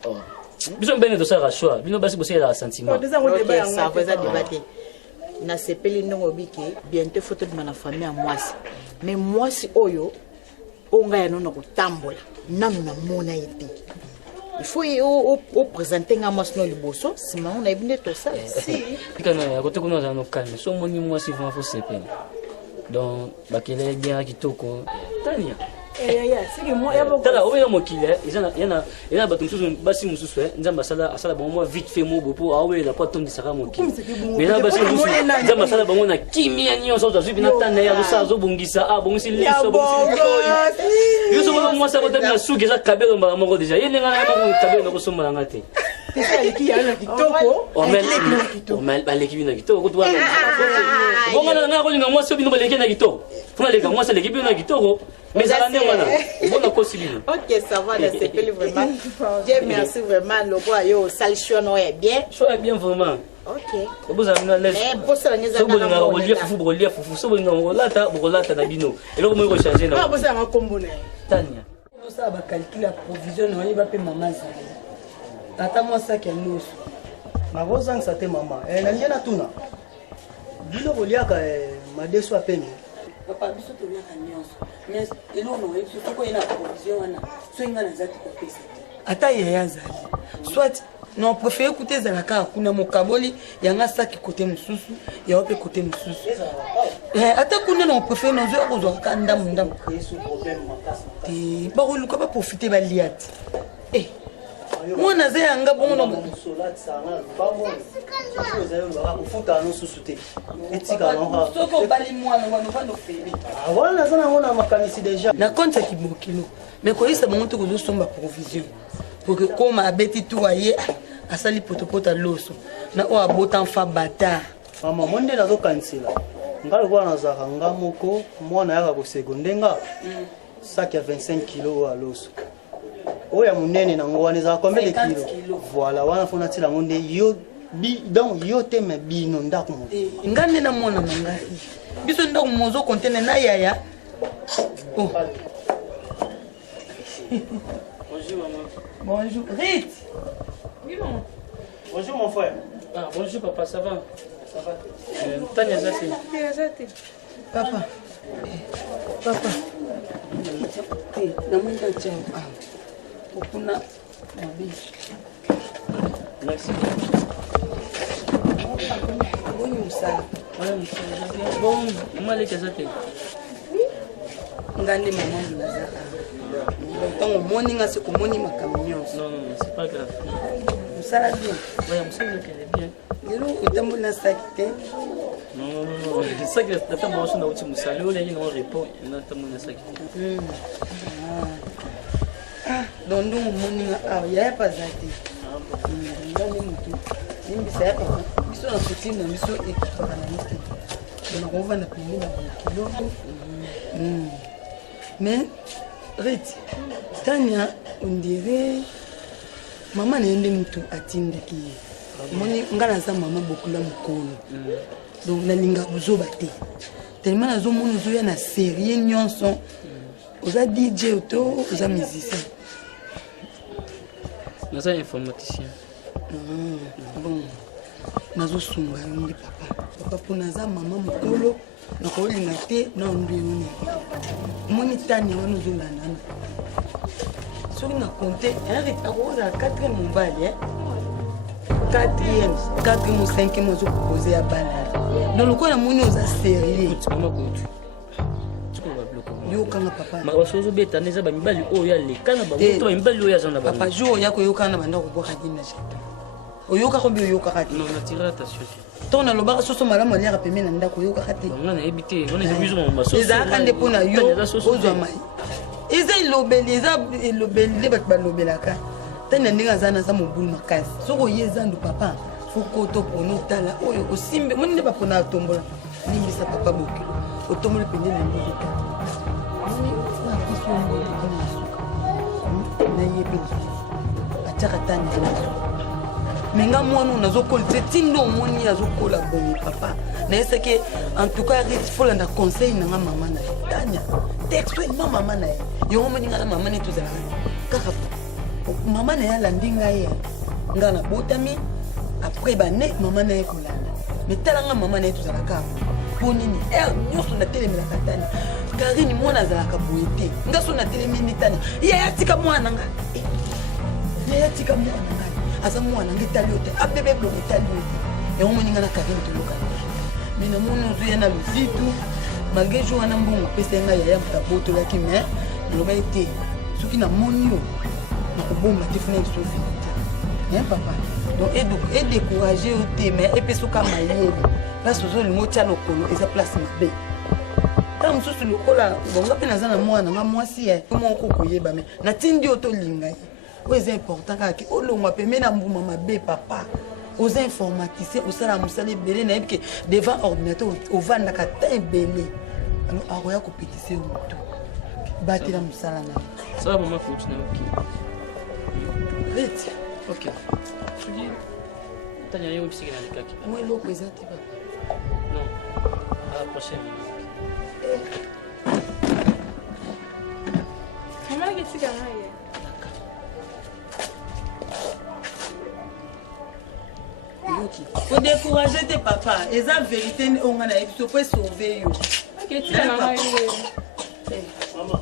biso mbene to sa choix bino basi bosa ya sentiment ça va débattre na sepeli ndongo biki bientôt photo de ma famille à mwasi mais mwasi oyo onga ya nona kotambola nanu na mona yepi il faut au présenter nga mwasi no liboso sima on a ebinde to ça si kana ya kote kuna za no calme so moni mwasi vraiment faut sepeli donc bakele bien kitoko tania c'est que moi yabo tala oyo mokile yana bato mususu basi mususu nzamba asala bango vite fait mobo po awe la kwa tondi saka mokile mais là basi mususu nzamba asala bango na kimia nyonso zo zubi na tanda ya zo zo bongisa bongisi liso bongisi yo so mo mwasa ko tabina suki za kabelo mbala moko deja yene ngana mo kabelo na kusoma na ngate tiki ya kitoko omel baleki bino kitoko ko tuwa bonga na ngako linga mwasa bino baleki na kitoko funa leka mwasa leki bino na kitoko mais ça l'année voilà bon possible OK ça va la sepeli vraiment Dieu merci vraiment le roi yo sal choix no est bien vraiment OK vous avez la laisse mais pour ça neza na relief fufu so bonga ngolata na bino et là comment changer na pas ça ma combo na Tania ça va calculer la provision no va pe maman ça tata moi ça qu'elle nous magozang sa te mama na liena tuna bilo boliaka madeso apemi papa biso to bien nyonso mais elo no surtout ko ina provision wana so inga na zati ko pesa ata yaya zali soit non préfère écouter zalaka kuna mokaboli yanga saki côté mususu ya ope côté mususu ata kuna non préfère non zo ko zo kanda munda yesu problème makasa te ba ko luka ba profiter ba liat mwana za yanga bongo na soko bali mwana wana vando feli wana zana ngona makanisi déjà na compte ya kibokilo mais koyisa bongo to kozosomba provision pour que comme abeti tout aye asali potopota loso na o abota mfa bata mama monde nazo kansela ngalo kwa nazaka ngamoko mwana yaka ko secondenga sac ya 25 kg à loso oya munene na ngwana za combien de kilos voilà wana fona tila ngonde yo bi donc yo te me bino ndako mo ngane na mwana nanga biso ndako mozo conteneur na yaya oh Bonjour maman. Bonjour Rit. Oui maman. Bonjour mon frère. Ah bonjour papa, ça va? Ça va. Tania Zati. Papa. Papa. Na mwenda chao. Okuna mabi. Merci. Bonjour Moussa. Bon, moi les Zati. Ngande maman mnaza. Donc au morning à ce que moni ma camion. Non, c'est pas grave. Ça va bien. Oui, on sait qu'elle est bien. Lelo utambo na sakite. Non. C'est ça que la table on a aussi musali ou les gens répond na table na sakite. Ah, donc nous morning ah ya pas zati. Ngande mutu. Nimbi sa papa. Biso na soutien na biso ekipaka na miti. Donc on va na pili na kilo. Mais Rit, Tania, on dirait maman n'est pas mutu atinde ki. Moni ngana za maman beaucoup la mukolo. Donc na linga buzo bate. Tellement na zo moni zo ya na série nyonso. Oza DJ auto, oza musicien. Naza informaticien. Bon. Nazo sunga yongi papa. Papa pour naza maman mukolo. Na ko linga te na ondu yoni. Moni Tania wana zo lanana. Soki na compter, akoza 4e mobali, 4e ou 5e ozo proposer ya bana. Donc lokola moni oza sérieux. Yokanga papa. Mabasozo beta neza ba mibali oyo ya lekana ba moto ba mibali oyo ya zana ba. Papa jour ya ko yokana banda ko boka dina chata. Oyoka ko bi oyoka kati. Non, na tira attention. Tona lobaka soso malamu aliaka pembeni na ndako yoka kati. Ngana ebité, on est biso mama soso. Ezaka nde pona yo ozwa mai. Eza ilobeli eza ilobeli bat balobelaka. Tana ndinga zana za mobulu makasi. Soko yezandu papa. Foko to pono tala oyo osimbe moni ba pona tombola. Nimbisa papa boki. Otomole pende na ndika. Moni na kiso ngoli kana suka. Na yebi. Ataka tani na. Menga mwana nazokola tindo moni azokola bon papa. Na eseke en tout cas il faut la conseil na maman na Tania. Texte maman na yo moni ngana maman ne tuzala. Kaka maman na ya landinga ya. Ngana botami après bané maman na ekolana. Mais talanga maman na tuzala ka. Ponini nyoso na telemela Tania. Karine mwana zala ka boete. Ngaso na telemini Tania. Ya tika mwana nga. Ya tika mwana nga. Asa mwana ngitali yote abebe blo ngitali yote. Et on moni ngana Karine to lokala. Mais na mona zo yana luzitu malgré jo wana mbongo pesenga ya mtaboto la kimé loba été soki na moni yo na kobomba te funa isofi hein papa donc et décourager au te mais et peso ka mayele parce que zo lingo tia lokolo eza place mabe ta mususu lokola bonga pe nazana mwana nga mwasi ya mo ko koyeba mais na tindi oto linga c'est important que olongwa pembe na mbuma mabe papa aux informaticiens au sala musali belé na que devant ordinateur au vanda ka tan belé alors aroya ko pétisser au moto bati la musala na ça va maman faut tu n'as vite ok tu dis Tania yo bisiki na lekaki moi lo présente papa non à la prochaine maman qui tika na ye faut décourager tes papas et la vérité on a il faut sauver yo maman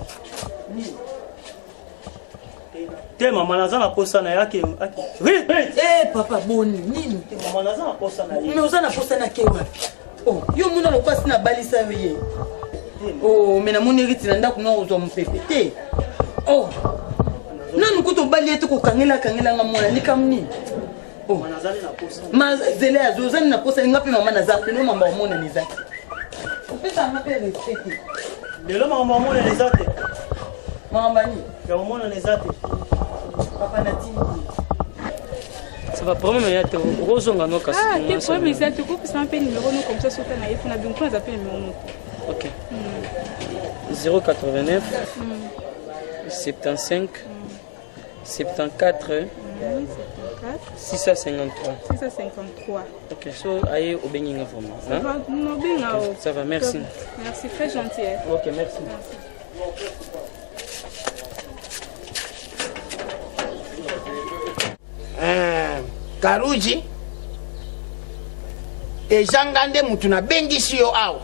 te maman naza na posa na yake eh papa boni nini te maman naza na posa na mais oza na posa na ke wapi oh yo muna lo kwasi na balisa yo ye oh mais na moni riti na ndako na ozwa mpepe te oh nanu kuto bali ete kokangela nga mwana likamni mazele azozani na posa nga pe mama naza peno mama omona neza opesa nga pe respect lelo mama omona neza te mama bani ya omona neza te papa natini ça va problème ya te rozonga no kasi ah te problème ça te coupe ça un peu numéro no comme ça sur ta naïf na donc on appelle numéro OK 089 75 74 653. Ok, so aïe au bénin vraiment. Ça va, non bien. Ça va, merci. Merci, très gentil. Ok, merci. Karuji ezangande mutu na bengisi yo awa.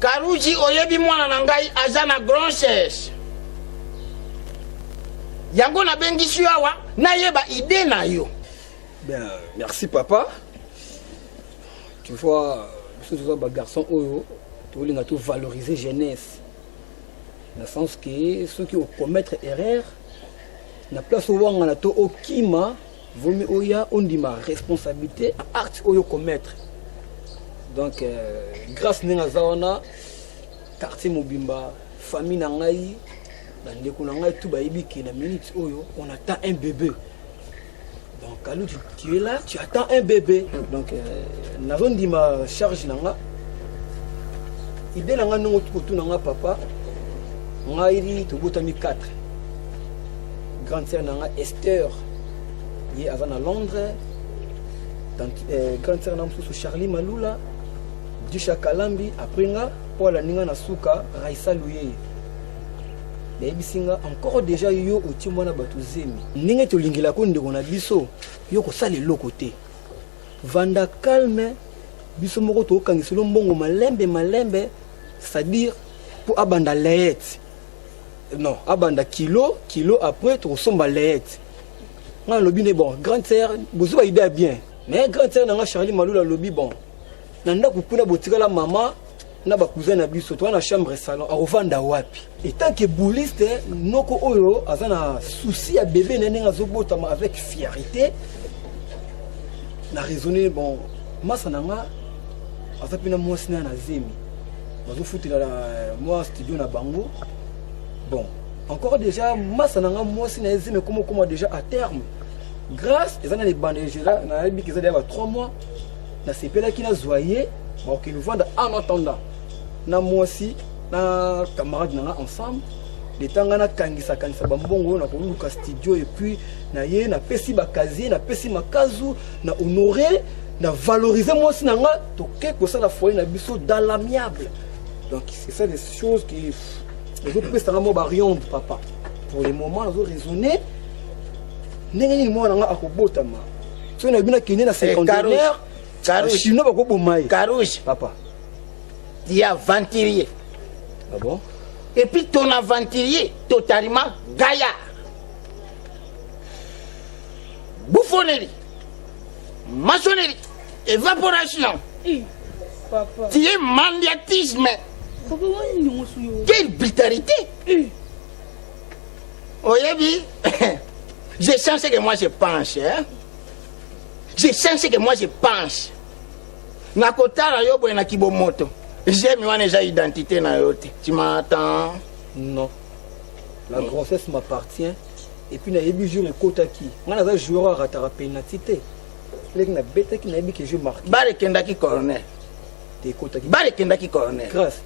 Karuji oyebi mwana na ngai aza na grossesse. Yango na bengisi yo awa nayeba idée na yo. Bien, merci papa. Tu vois, ce sont des garçons qui ont tout valoriser jeunesse. Dans le sens que ceux qui ont commettre erreur, na place où on a tout okima, vomi oya on dit ma responsabilité à acte oyo commettre. Donc grâce à zaona quartier Mobimba, famille nangai, bandeko nangai tout bayibi ki na minute oyo on attend un bébé. Donc quand tu es là, tu attends un bébé. Donc n'avons dit ma charge nanga. Idée nanga non tout nanga papa. Ngai to botami 4. Grande sœur nanga Esther. Yi avant à Londres. Grande sœur nanga Charlie Malula. Dusha Kalambi après nga Paul ninga na suka Raisa Louye. Bisinga encore déjà yo oti mwana bato zemi ninga to lingila ko ndeko na biso yo ko sala lokote vanda calme biso moko to kangiselo mbongo malembe c'est-à-dire pour abanda leet non abanda kilo après to somba leet nga lobi ne bon grande sœur bozo ba idée bien mais grande sœur nga Charlie Malula lobi bon nanda kupuna botika la maman na ba cousin na biso to na chambre salon a revanda wapi et tant que bouliste noko oyo azana souci à bébé nenga zobotama avec fierté na raisonner bon masa nanga azapina mwasi na zemi bazo futila moi studio na bango bon encore déjà masa nanga mwasi na zemi comment déjà à terme grâce ezana les bandages là na biki za d'aba 3 mois na sepela qui na zoyer bon qui nous vendent en attendant na mwasi na camarade nanga ensemble les tanga na kangisa bambongo na koluka studio et puis na ye na pesi bakazi na pesi makazu na honorer na valoriser mwasi nanga to quelque ça la foyer na biso dans l'amiable. Donc c'est ça des choses qui les autres pesa mo barion papa pour les moments nous raisonner ndenge mo nanga akobotama so na bina kine na 50 heures chino bako bomai Karouche papa tu as aventurier. Ah bon? Et puis ton aventurier totalement gaillard. Bouffonnerie, maçonnerie, évaporation. Papa. Tu es mandiatisme. Quelle brutalité. Oyebi, je sens ce que moi je pense. Hein? Je sens ce que moi je pense. Nakotara yobo na kibomoto. J'aime déjà identité na yote. Tu m'attends? Non. La grossesse m'appartient. Et puis na yebi jour le kotaki. Nga na joueur à ratara pénalité. Les na bête qui na yebi que je marque. Bare kendaki corner. Te kotaki. Bare kendaki corner. Grâce.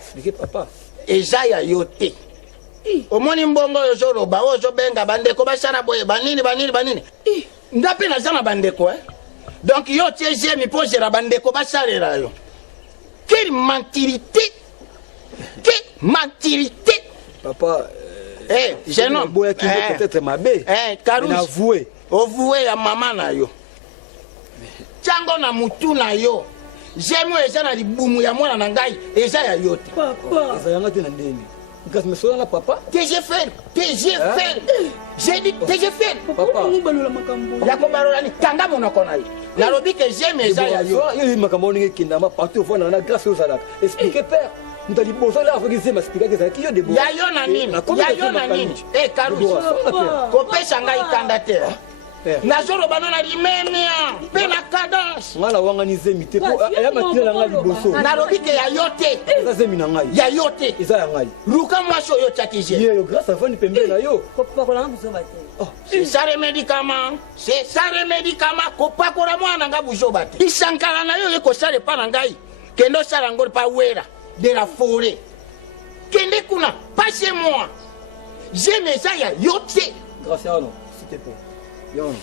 Expliquez papa. Eja ya yote. Omoni mbongo yozo roba ozo benga bandeko basara boye banini. Ndape na zana bandeko Donc yo tiens mi pose la bandeko basara yo. Quelle mentirité! Quelle mentirité! Papa, jeune homme, peut-être ma bé. Karouche, avoué. Avoué à maman na yo. Tchango na mutu na yo. J'aime eza na libumu ya mwana na ngai, eza ya yote. Papa, eza yanga te na ndeni. Grâce me sola papa. J'ai dit j'ai fait. Papa. Yako barola ni tanga monoko na yo. Na lobi que j'aime eza ya yo. Yo makambo ninge kindama partout vona na grâce aux alak. Expliquez père. mutu aliboso ala afoki zema spikaki ezalaki yo debo ya yo na nini ya yo na nini e karusi kopesa ngai kanda te nazoloba no na limemia mpe na cadence nga na wangani zemi te po aya matile na ngai liboso nalobi ke ya yo te eza zemi na ngai ya yo te eza ya ngai luka mwasi oyo otyaki je yeyo grâce avandi pembeni na yo c'est ça le médicament c'est ça le médicament kopakola mwana nga buzoba te isankala na yo ekosala epa na ngai kende osala ngo pa wera de la forêt kende kuna pas chez moi j'aime ça ya yo te grâce à non s'il te plaît yon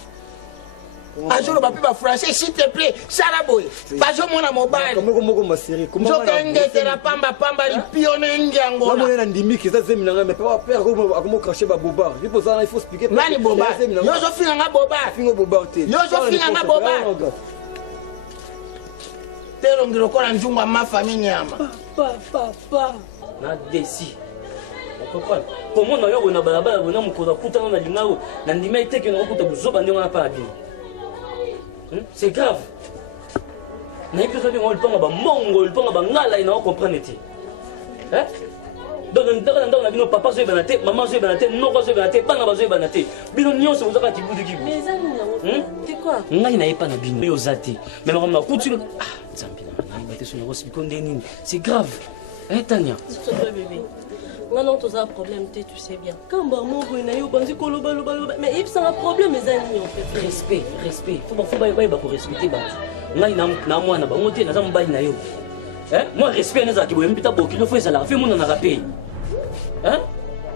azoloba mpe bafrançais s'il te plaît sala boye bazomona mobali moko maseri zokengetela pambapamba lipio nenge yangola namona ndimiki eza zemi na ngai mais papa père akomokrache babobar lipo ozala il faut expliquer nani bobar yo ozofinga nga bobar fingo bobar te yo ozofinga nga bobar telongi lokola nzungu ya mafami nyama papa na desi komona yo na balabala bona mokoza kutana na lingao na ndima iteke na kokuta buzoba ndenge na pa bino c'est grave na ipesa bien on panga ba mongo on panga ba ngala ina comprendre te donc ndaka na bino papa zo banate maman zo banate noko zo banate bana bazo banate bino nyonso ozaka kibudu kibu mais ça c'est quoi ngai na yepa na bino yo zate mais maman na kutu nzambi na ngai bate so na hospital ndeni c'est grave Tania bébé nga non toza problème te tu sais bien kamba mongo na yo banzi koloba loba mais il ça un problème ezani en fait respect faut ba ko respecter ba ngai na mwana ba ngote na za mbali na yo moi respect na za ki bo mbita boki no faut ça la fait mon na rapé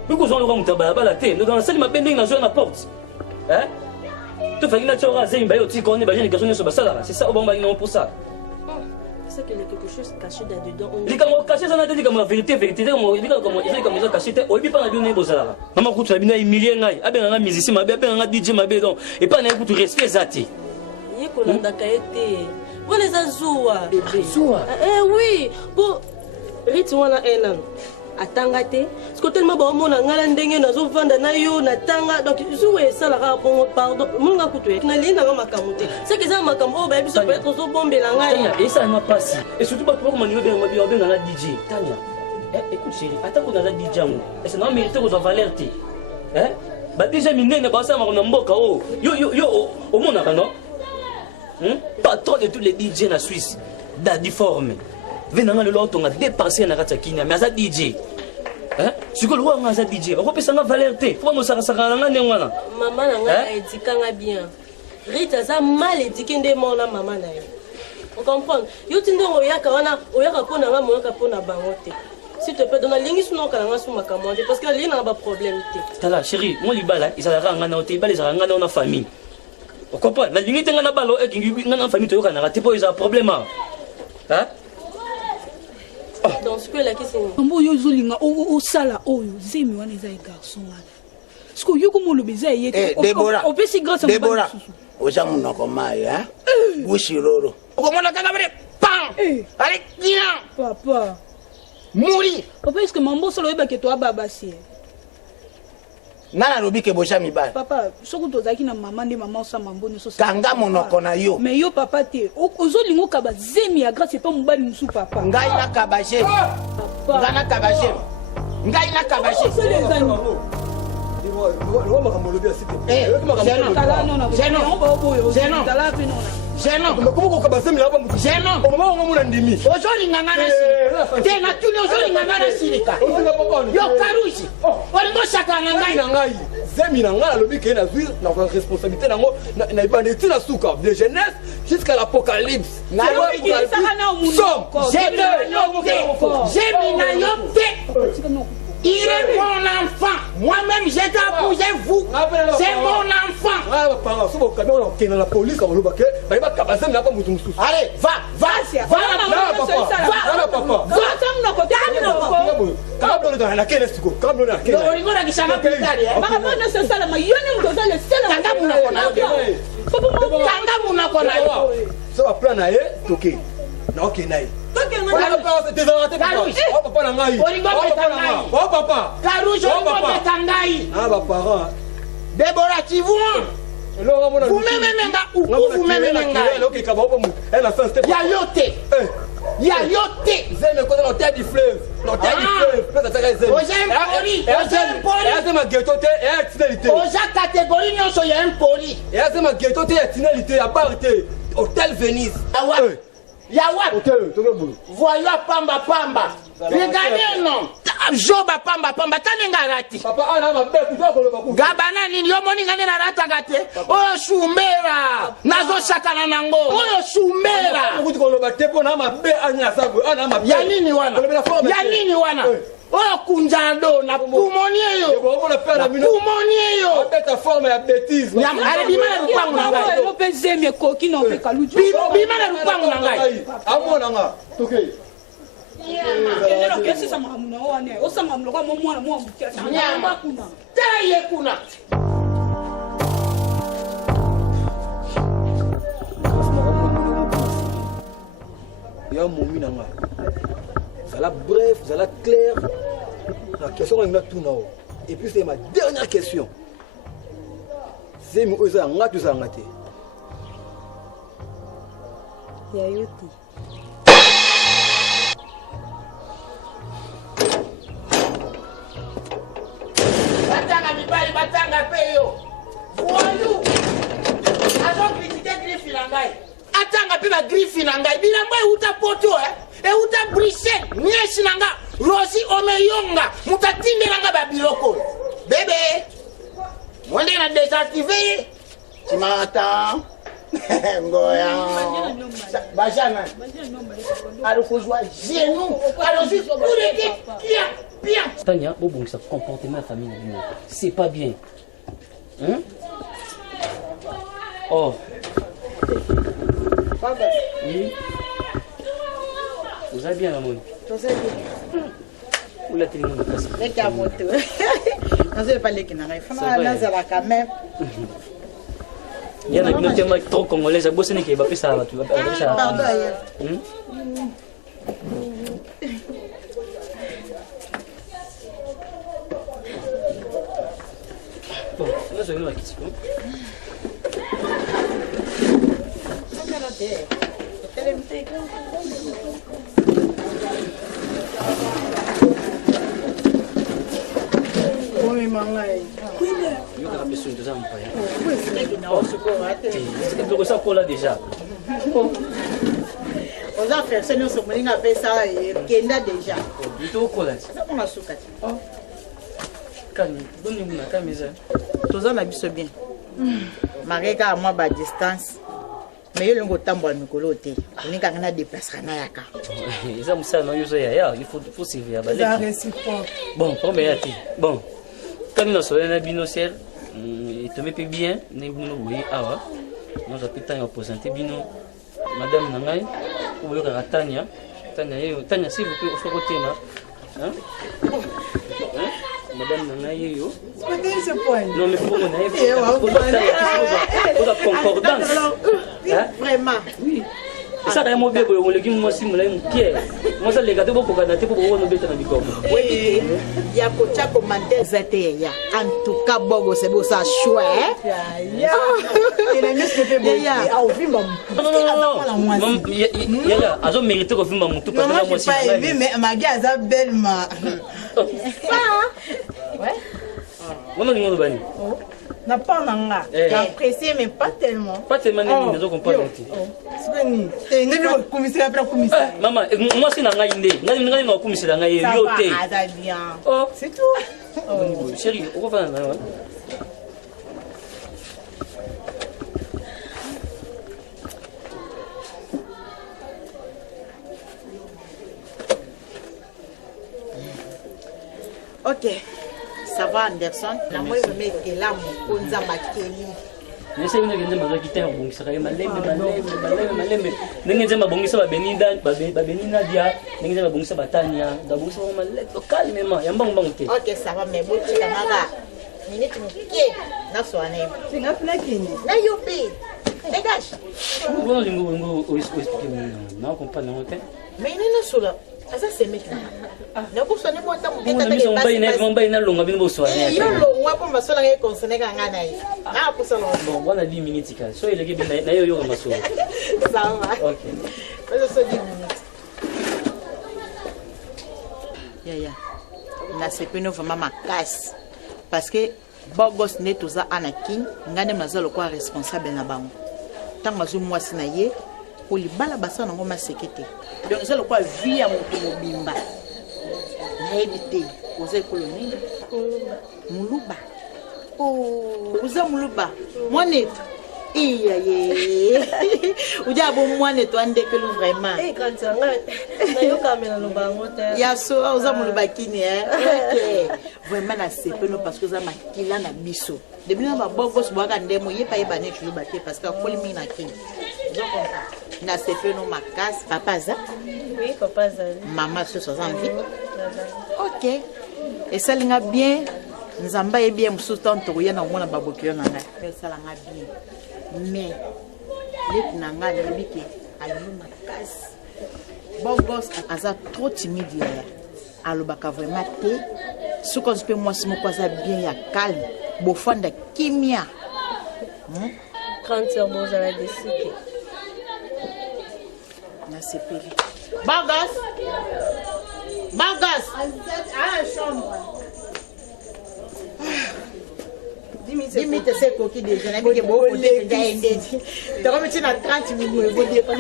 biko zo lo mutaba bala te no dans la salle ma bending na zo na porte tu fais une chora zemba yo ti connais ba jeune garçon so ba sala c'est ça au bon ba non pour ça c'est qu'il y a quelque chose caché là-dedans. Il y a caché ça na dit comme la vérité comme il dit comme ça caché au bi pas na bien bozala mama kutu na bina humilier ngai abenga nga musicien mabe abenga nga DJ mabe donc et pas na kutu respect zati yeko landa kaete wala za zuwa zuwa oui pour rite wana enan atanga te parce que tellement ba mona ngala ndenge nazo vanda na yo na tanga donc zuwe sala ka bon pardon munga kutu na linda nga makamuté c'est que ça makambo ba biso peut être zo bombela ngai et ça m'a passé et surtout pas pour manier bien na la DJ Tania écoute chérie attends qu'on a la DJ et ça n'a mérité aux valeurs te ba déjà minene ba ça na mboka yo au monde non patron de tous les DJ na Suisse Daddy Forme venanga le lot on a dépensé na katakina mais ça DJ siko lo nga za DJ ko pesa nga valeur te faut mo saka saka nga ndengwana maman na nga edikanga bien Rita za mal éduqué ndé mona maman na yo on comprend yo tinde oyaka wana oyaka pona nga moyaka pona bangote s'il te plaît dona lingi suno kala nga suma kamonde parce que lina ba problème te tala chérie moi libala izala nga na hotel bala izala nga na famille on comprend na lingi tenga na balo ekingi nga na famille to yoka na te po iza problème dans ce que la question mbo yo zolinga o sala oyo zemi wana eza garçon wana siko yo ko molo beza yete Deborah opesi grâce à Deborah oza munoko mai bushiroro okomona kaka bare pam allez viens papa mourir papa est-ce que mambo solo yeba ke to baba si nana lobi ke boja mibali papa soko tozaki na mama ndi mama osama mboni so kanga monoko na yo mais yo papa te ozolingo kaba zemi ya grâce pas mobali musu papa ngai na kabaje ngana kabaje ngai na kabaje zemi na ngai alobi ke nazwi na responsabilité nango na ebandeti na suka de jeunesse jusqu'à l'apocalypse il est mon enfant. Moi-même, j'ai épousé vous. C'est mon enfant. Allez, va. Deborah, tu vois? Vous m'aimez où? Vous m'aimez. ya yote zeme kota l'hôtel du fleuve l'hôtel du fleuve pesa saka zeme oza impoli eyasema ghetto te eya tinalité oza catégorie nyonso ya impoli eyasema ghetto te ya tinalité ya bar te hôtel Venise ya wapi voyo pamba pamba regardez non joba pamba pamba tanenga rati papa ana mabe kutoko baku gabana nini yo moni ngane na rataka te oyo shumera nazo shakana nango oyo shumera kutoko ba tepo na mabe anya sago ana mabe ya nini wana oyo kunjado na pumoni eyo pumoni eyo beta forme ya bêtise ale bimana lupangu na ngai lo pe zeme koki na pe kaluju bimana lupangu na ngai amona nga tokei Nyama. Kesi sama hamuna wane. Osama hamuna kwa mwana mwa mkia. Nyama kuna. Taye kuna. Ya momi nanga. Ça bref, ça la clair. La question est tout là. Et puis c'est ma dernière question. C'est moi oza ngatu za ngate. Ya yoti. Batanga mibali batanga peyo. Voyou. Azo critiquer griffe na ngai. Atanga pe ba griffe na ngai. Bilambo euta poto euta brise. Nyeshi na nga. Rosi omeyonga. Mutatindela nga ba biloko. Bébé. Mwende na désactiver. Timata. Ngoya. Bajana. Alokuzwa genou. Alozi kureke. Bien. Tania, bon, ça comportement de famille, c'est pas bien. Hein? Oh. Oui. Vous allez bien, maman? Vous allez bien. Où la télé nous passe? Les gars, moi, tu on ne pas les qui n'arrivent pas. Là, ça va quand même. Il y a un thème trop congolais, ça bosse qui va plus ça, tu vas pas ça. Pardon. Bon, là, je vais nous question. Oui, maman. Il y a une personne qui a un peu. C'est que ça pour là déjà. On a fait ça, nous sommes venus à faire ça et Kenda déjà. Plutôt quoi là? Ça, on a souka. Calme, donnez-moi la caméra. Tous on a vu bien. Mareka à moi à distance. Mais il y a un temps pour nous coloter. On est quand même déplacé à Nayaka. Ils ont ça, il faut suivre. Bon, premier athée. Bon, quand nous sommes en binociel, il te met bien, nous avons nous avons présenté Bino, Madame Nangai, ou Tania. Tania, s'il vous plaît, au côté là. Madame Nangai, yo. Non, mais pour on a concordance. Vraiment. Oui. Ça a un bébé, on le dit, moi, si je suis Pierre. Moi, ça, les gars, pour qu'on ait pour nous mettre dans le corps. Oui, il y a un commentaire. En tout cas, Bobo, c'est beau, ça chouette. Il a mis ce que tu non, non, il y a un mérité qu'on filme mon tout. Moi, je n'ai pas aimé, mais ma gars, ça belle, ma. Ouais. On a une bonne. N'a pas manga. J'ai apprécié, mais pas tellement. Pas tellement, mais nous avons pas d'arrêté. C'est une commissaire après commissaire. Maman, moi, c'est un gars indé. Nous avons un commissaire, un gars yoté. Ça va bien. C'est tout. Chérie, on va faire un. Ok. Ça va Anderson? La moi je mets que là mon konza makeli. Nese une ngende mazakita ngongisa kaya malembe nengeze mabongisa babeninda dia nengeze mabongisa batania ndabongisa malembe calmement yamba ngomba te. Ok, ça va mais bon tika manga. Minute mukie na soane. Singa pna kini. Na yopi. Dégage. Bon lingo expliquer na comprendre non te. Mais nina sola. Asa semeki na. Na kusone mo ta muketa ta ke basi. Mba ina longa bino boswane. Yo longa po masola ngai konsone ka ngana yi. Na kusala. Bon, on a 10 minutes ka. So ile ke bina na yo maso. Ça va. OK. Mas eu sou 10 minutes. Yaya. Na sepeno vraiment makasi. Parce que bogos ne toza anakin, ngane maza lokwa responsable na bango. Tant mazu mwasi na ye, ko libala basa nango masekete. Donc ça lokwa vie ya moto mobimba. Na ebite, oze koloni. Muluba. Oh, oza muluba. Moneto. Iya ye. Uja bo moneto andekelu vraiment. Eh quand ça na yo kamela no bango te. Ya so oza muluba kini OK. Vraiment na sepeno parce que za makila na biso. Depuis na ba bogos boaka ndemo ye pa ye bane chulu baté parce que akoli mi na kini. Donc na sepeno makas papa za. Oui, papa za. Maman so so zanvi. OK. Et ça linga bien. Nzamba ye bien musu tanto ko yana mona babokyo na nga. Ça linga bien. Mais les nanga lebike alu makas. Bogos aza trop timide ya. Alobaka vraiment te. Ce qu'on peut moi simo kwa za bien ya calme. Bofanda kimia. Quand c'est bon za la décider. Na sepeli. Bogos. Bogos. À la chambre. 10 minutes c'est coquille déjà. Na bike bo ko te déjà endé. Tu vas mettre na 30 minutes.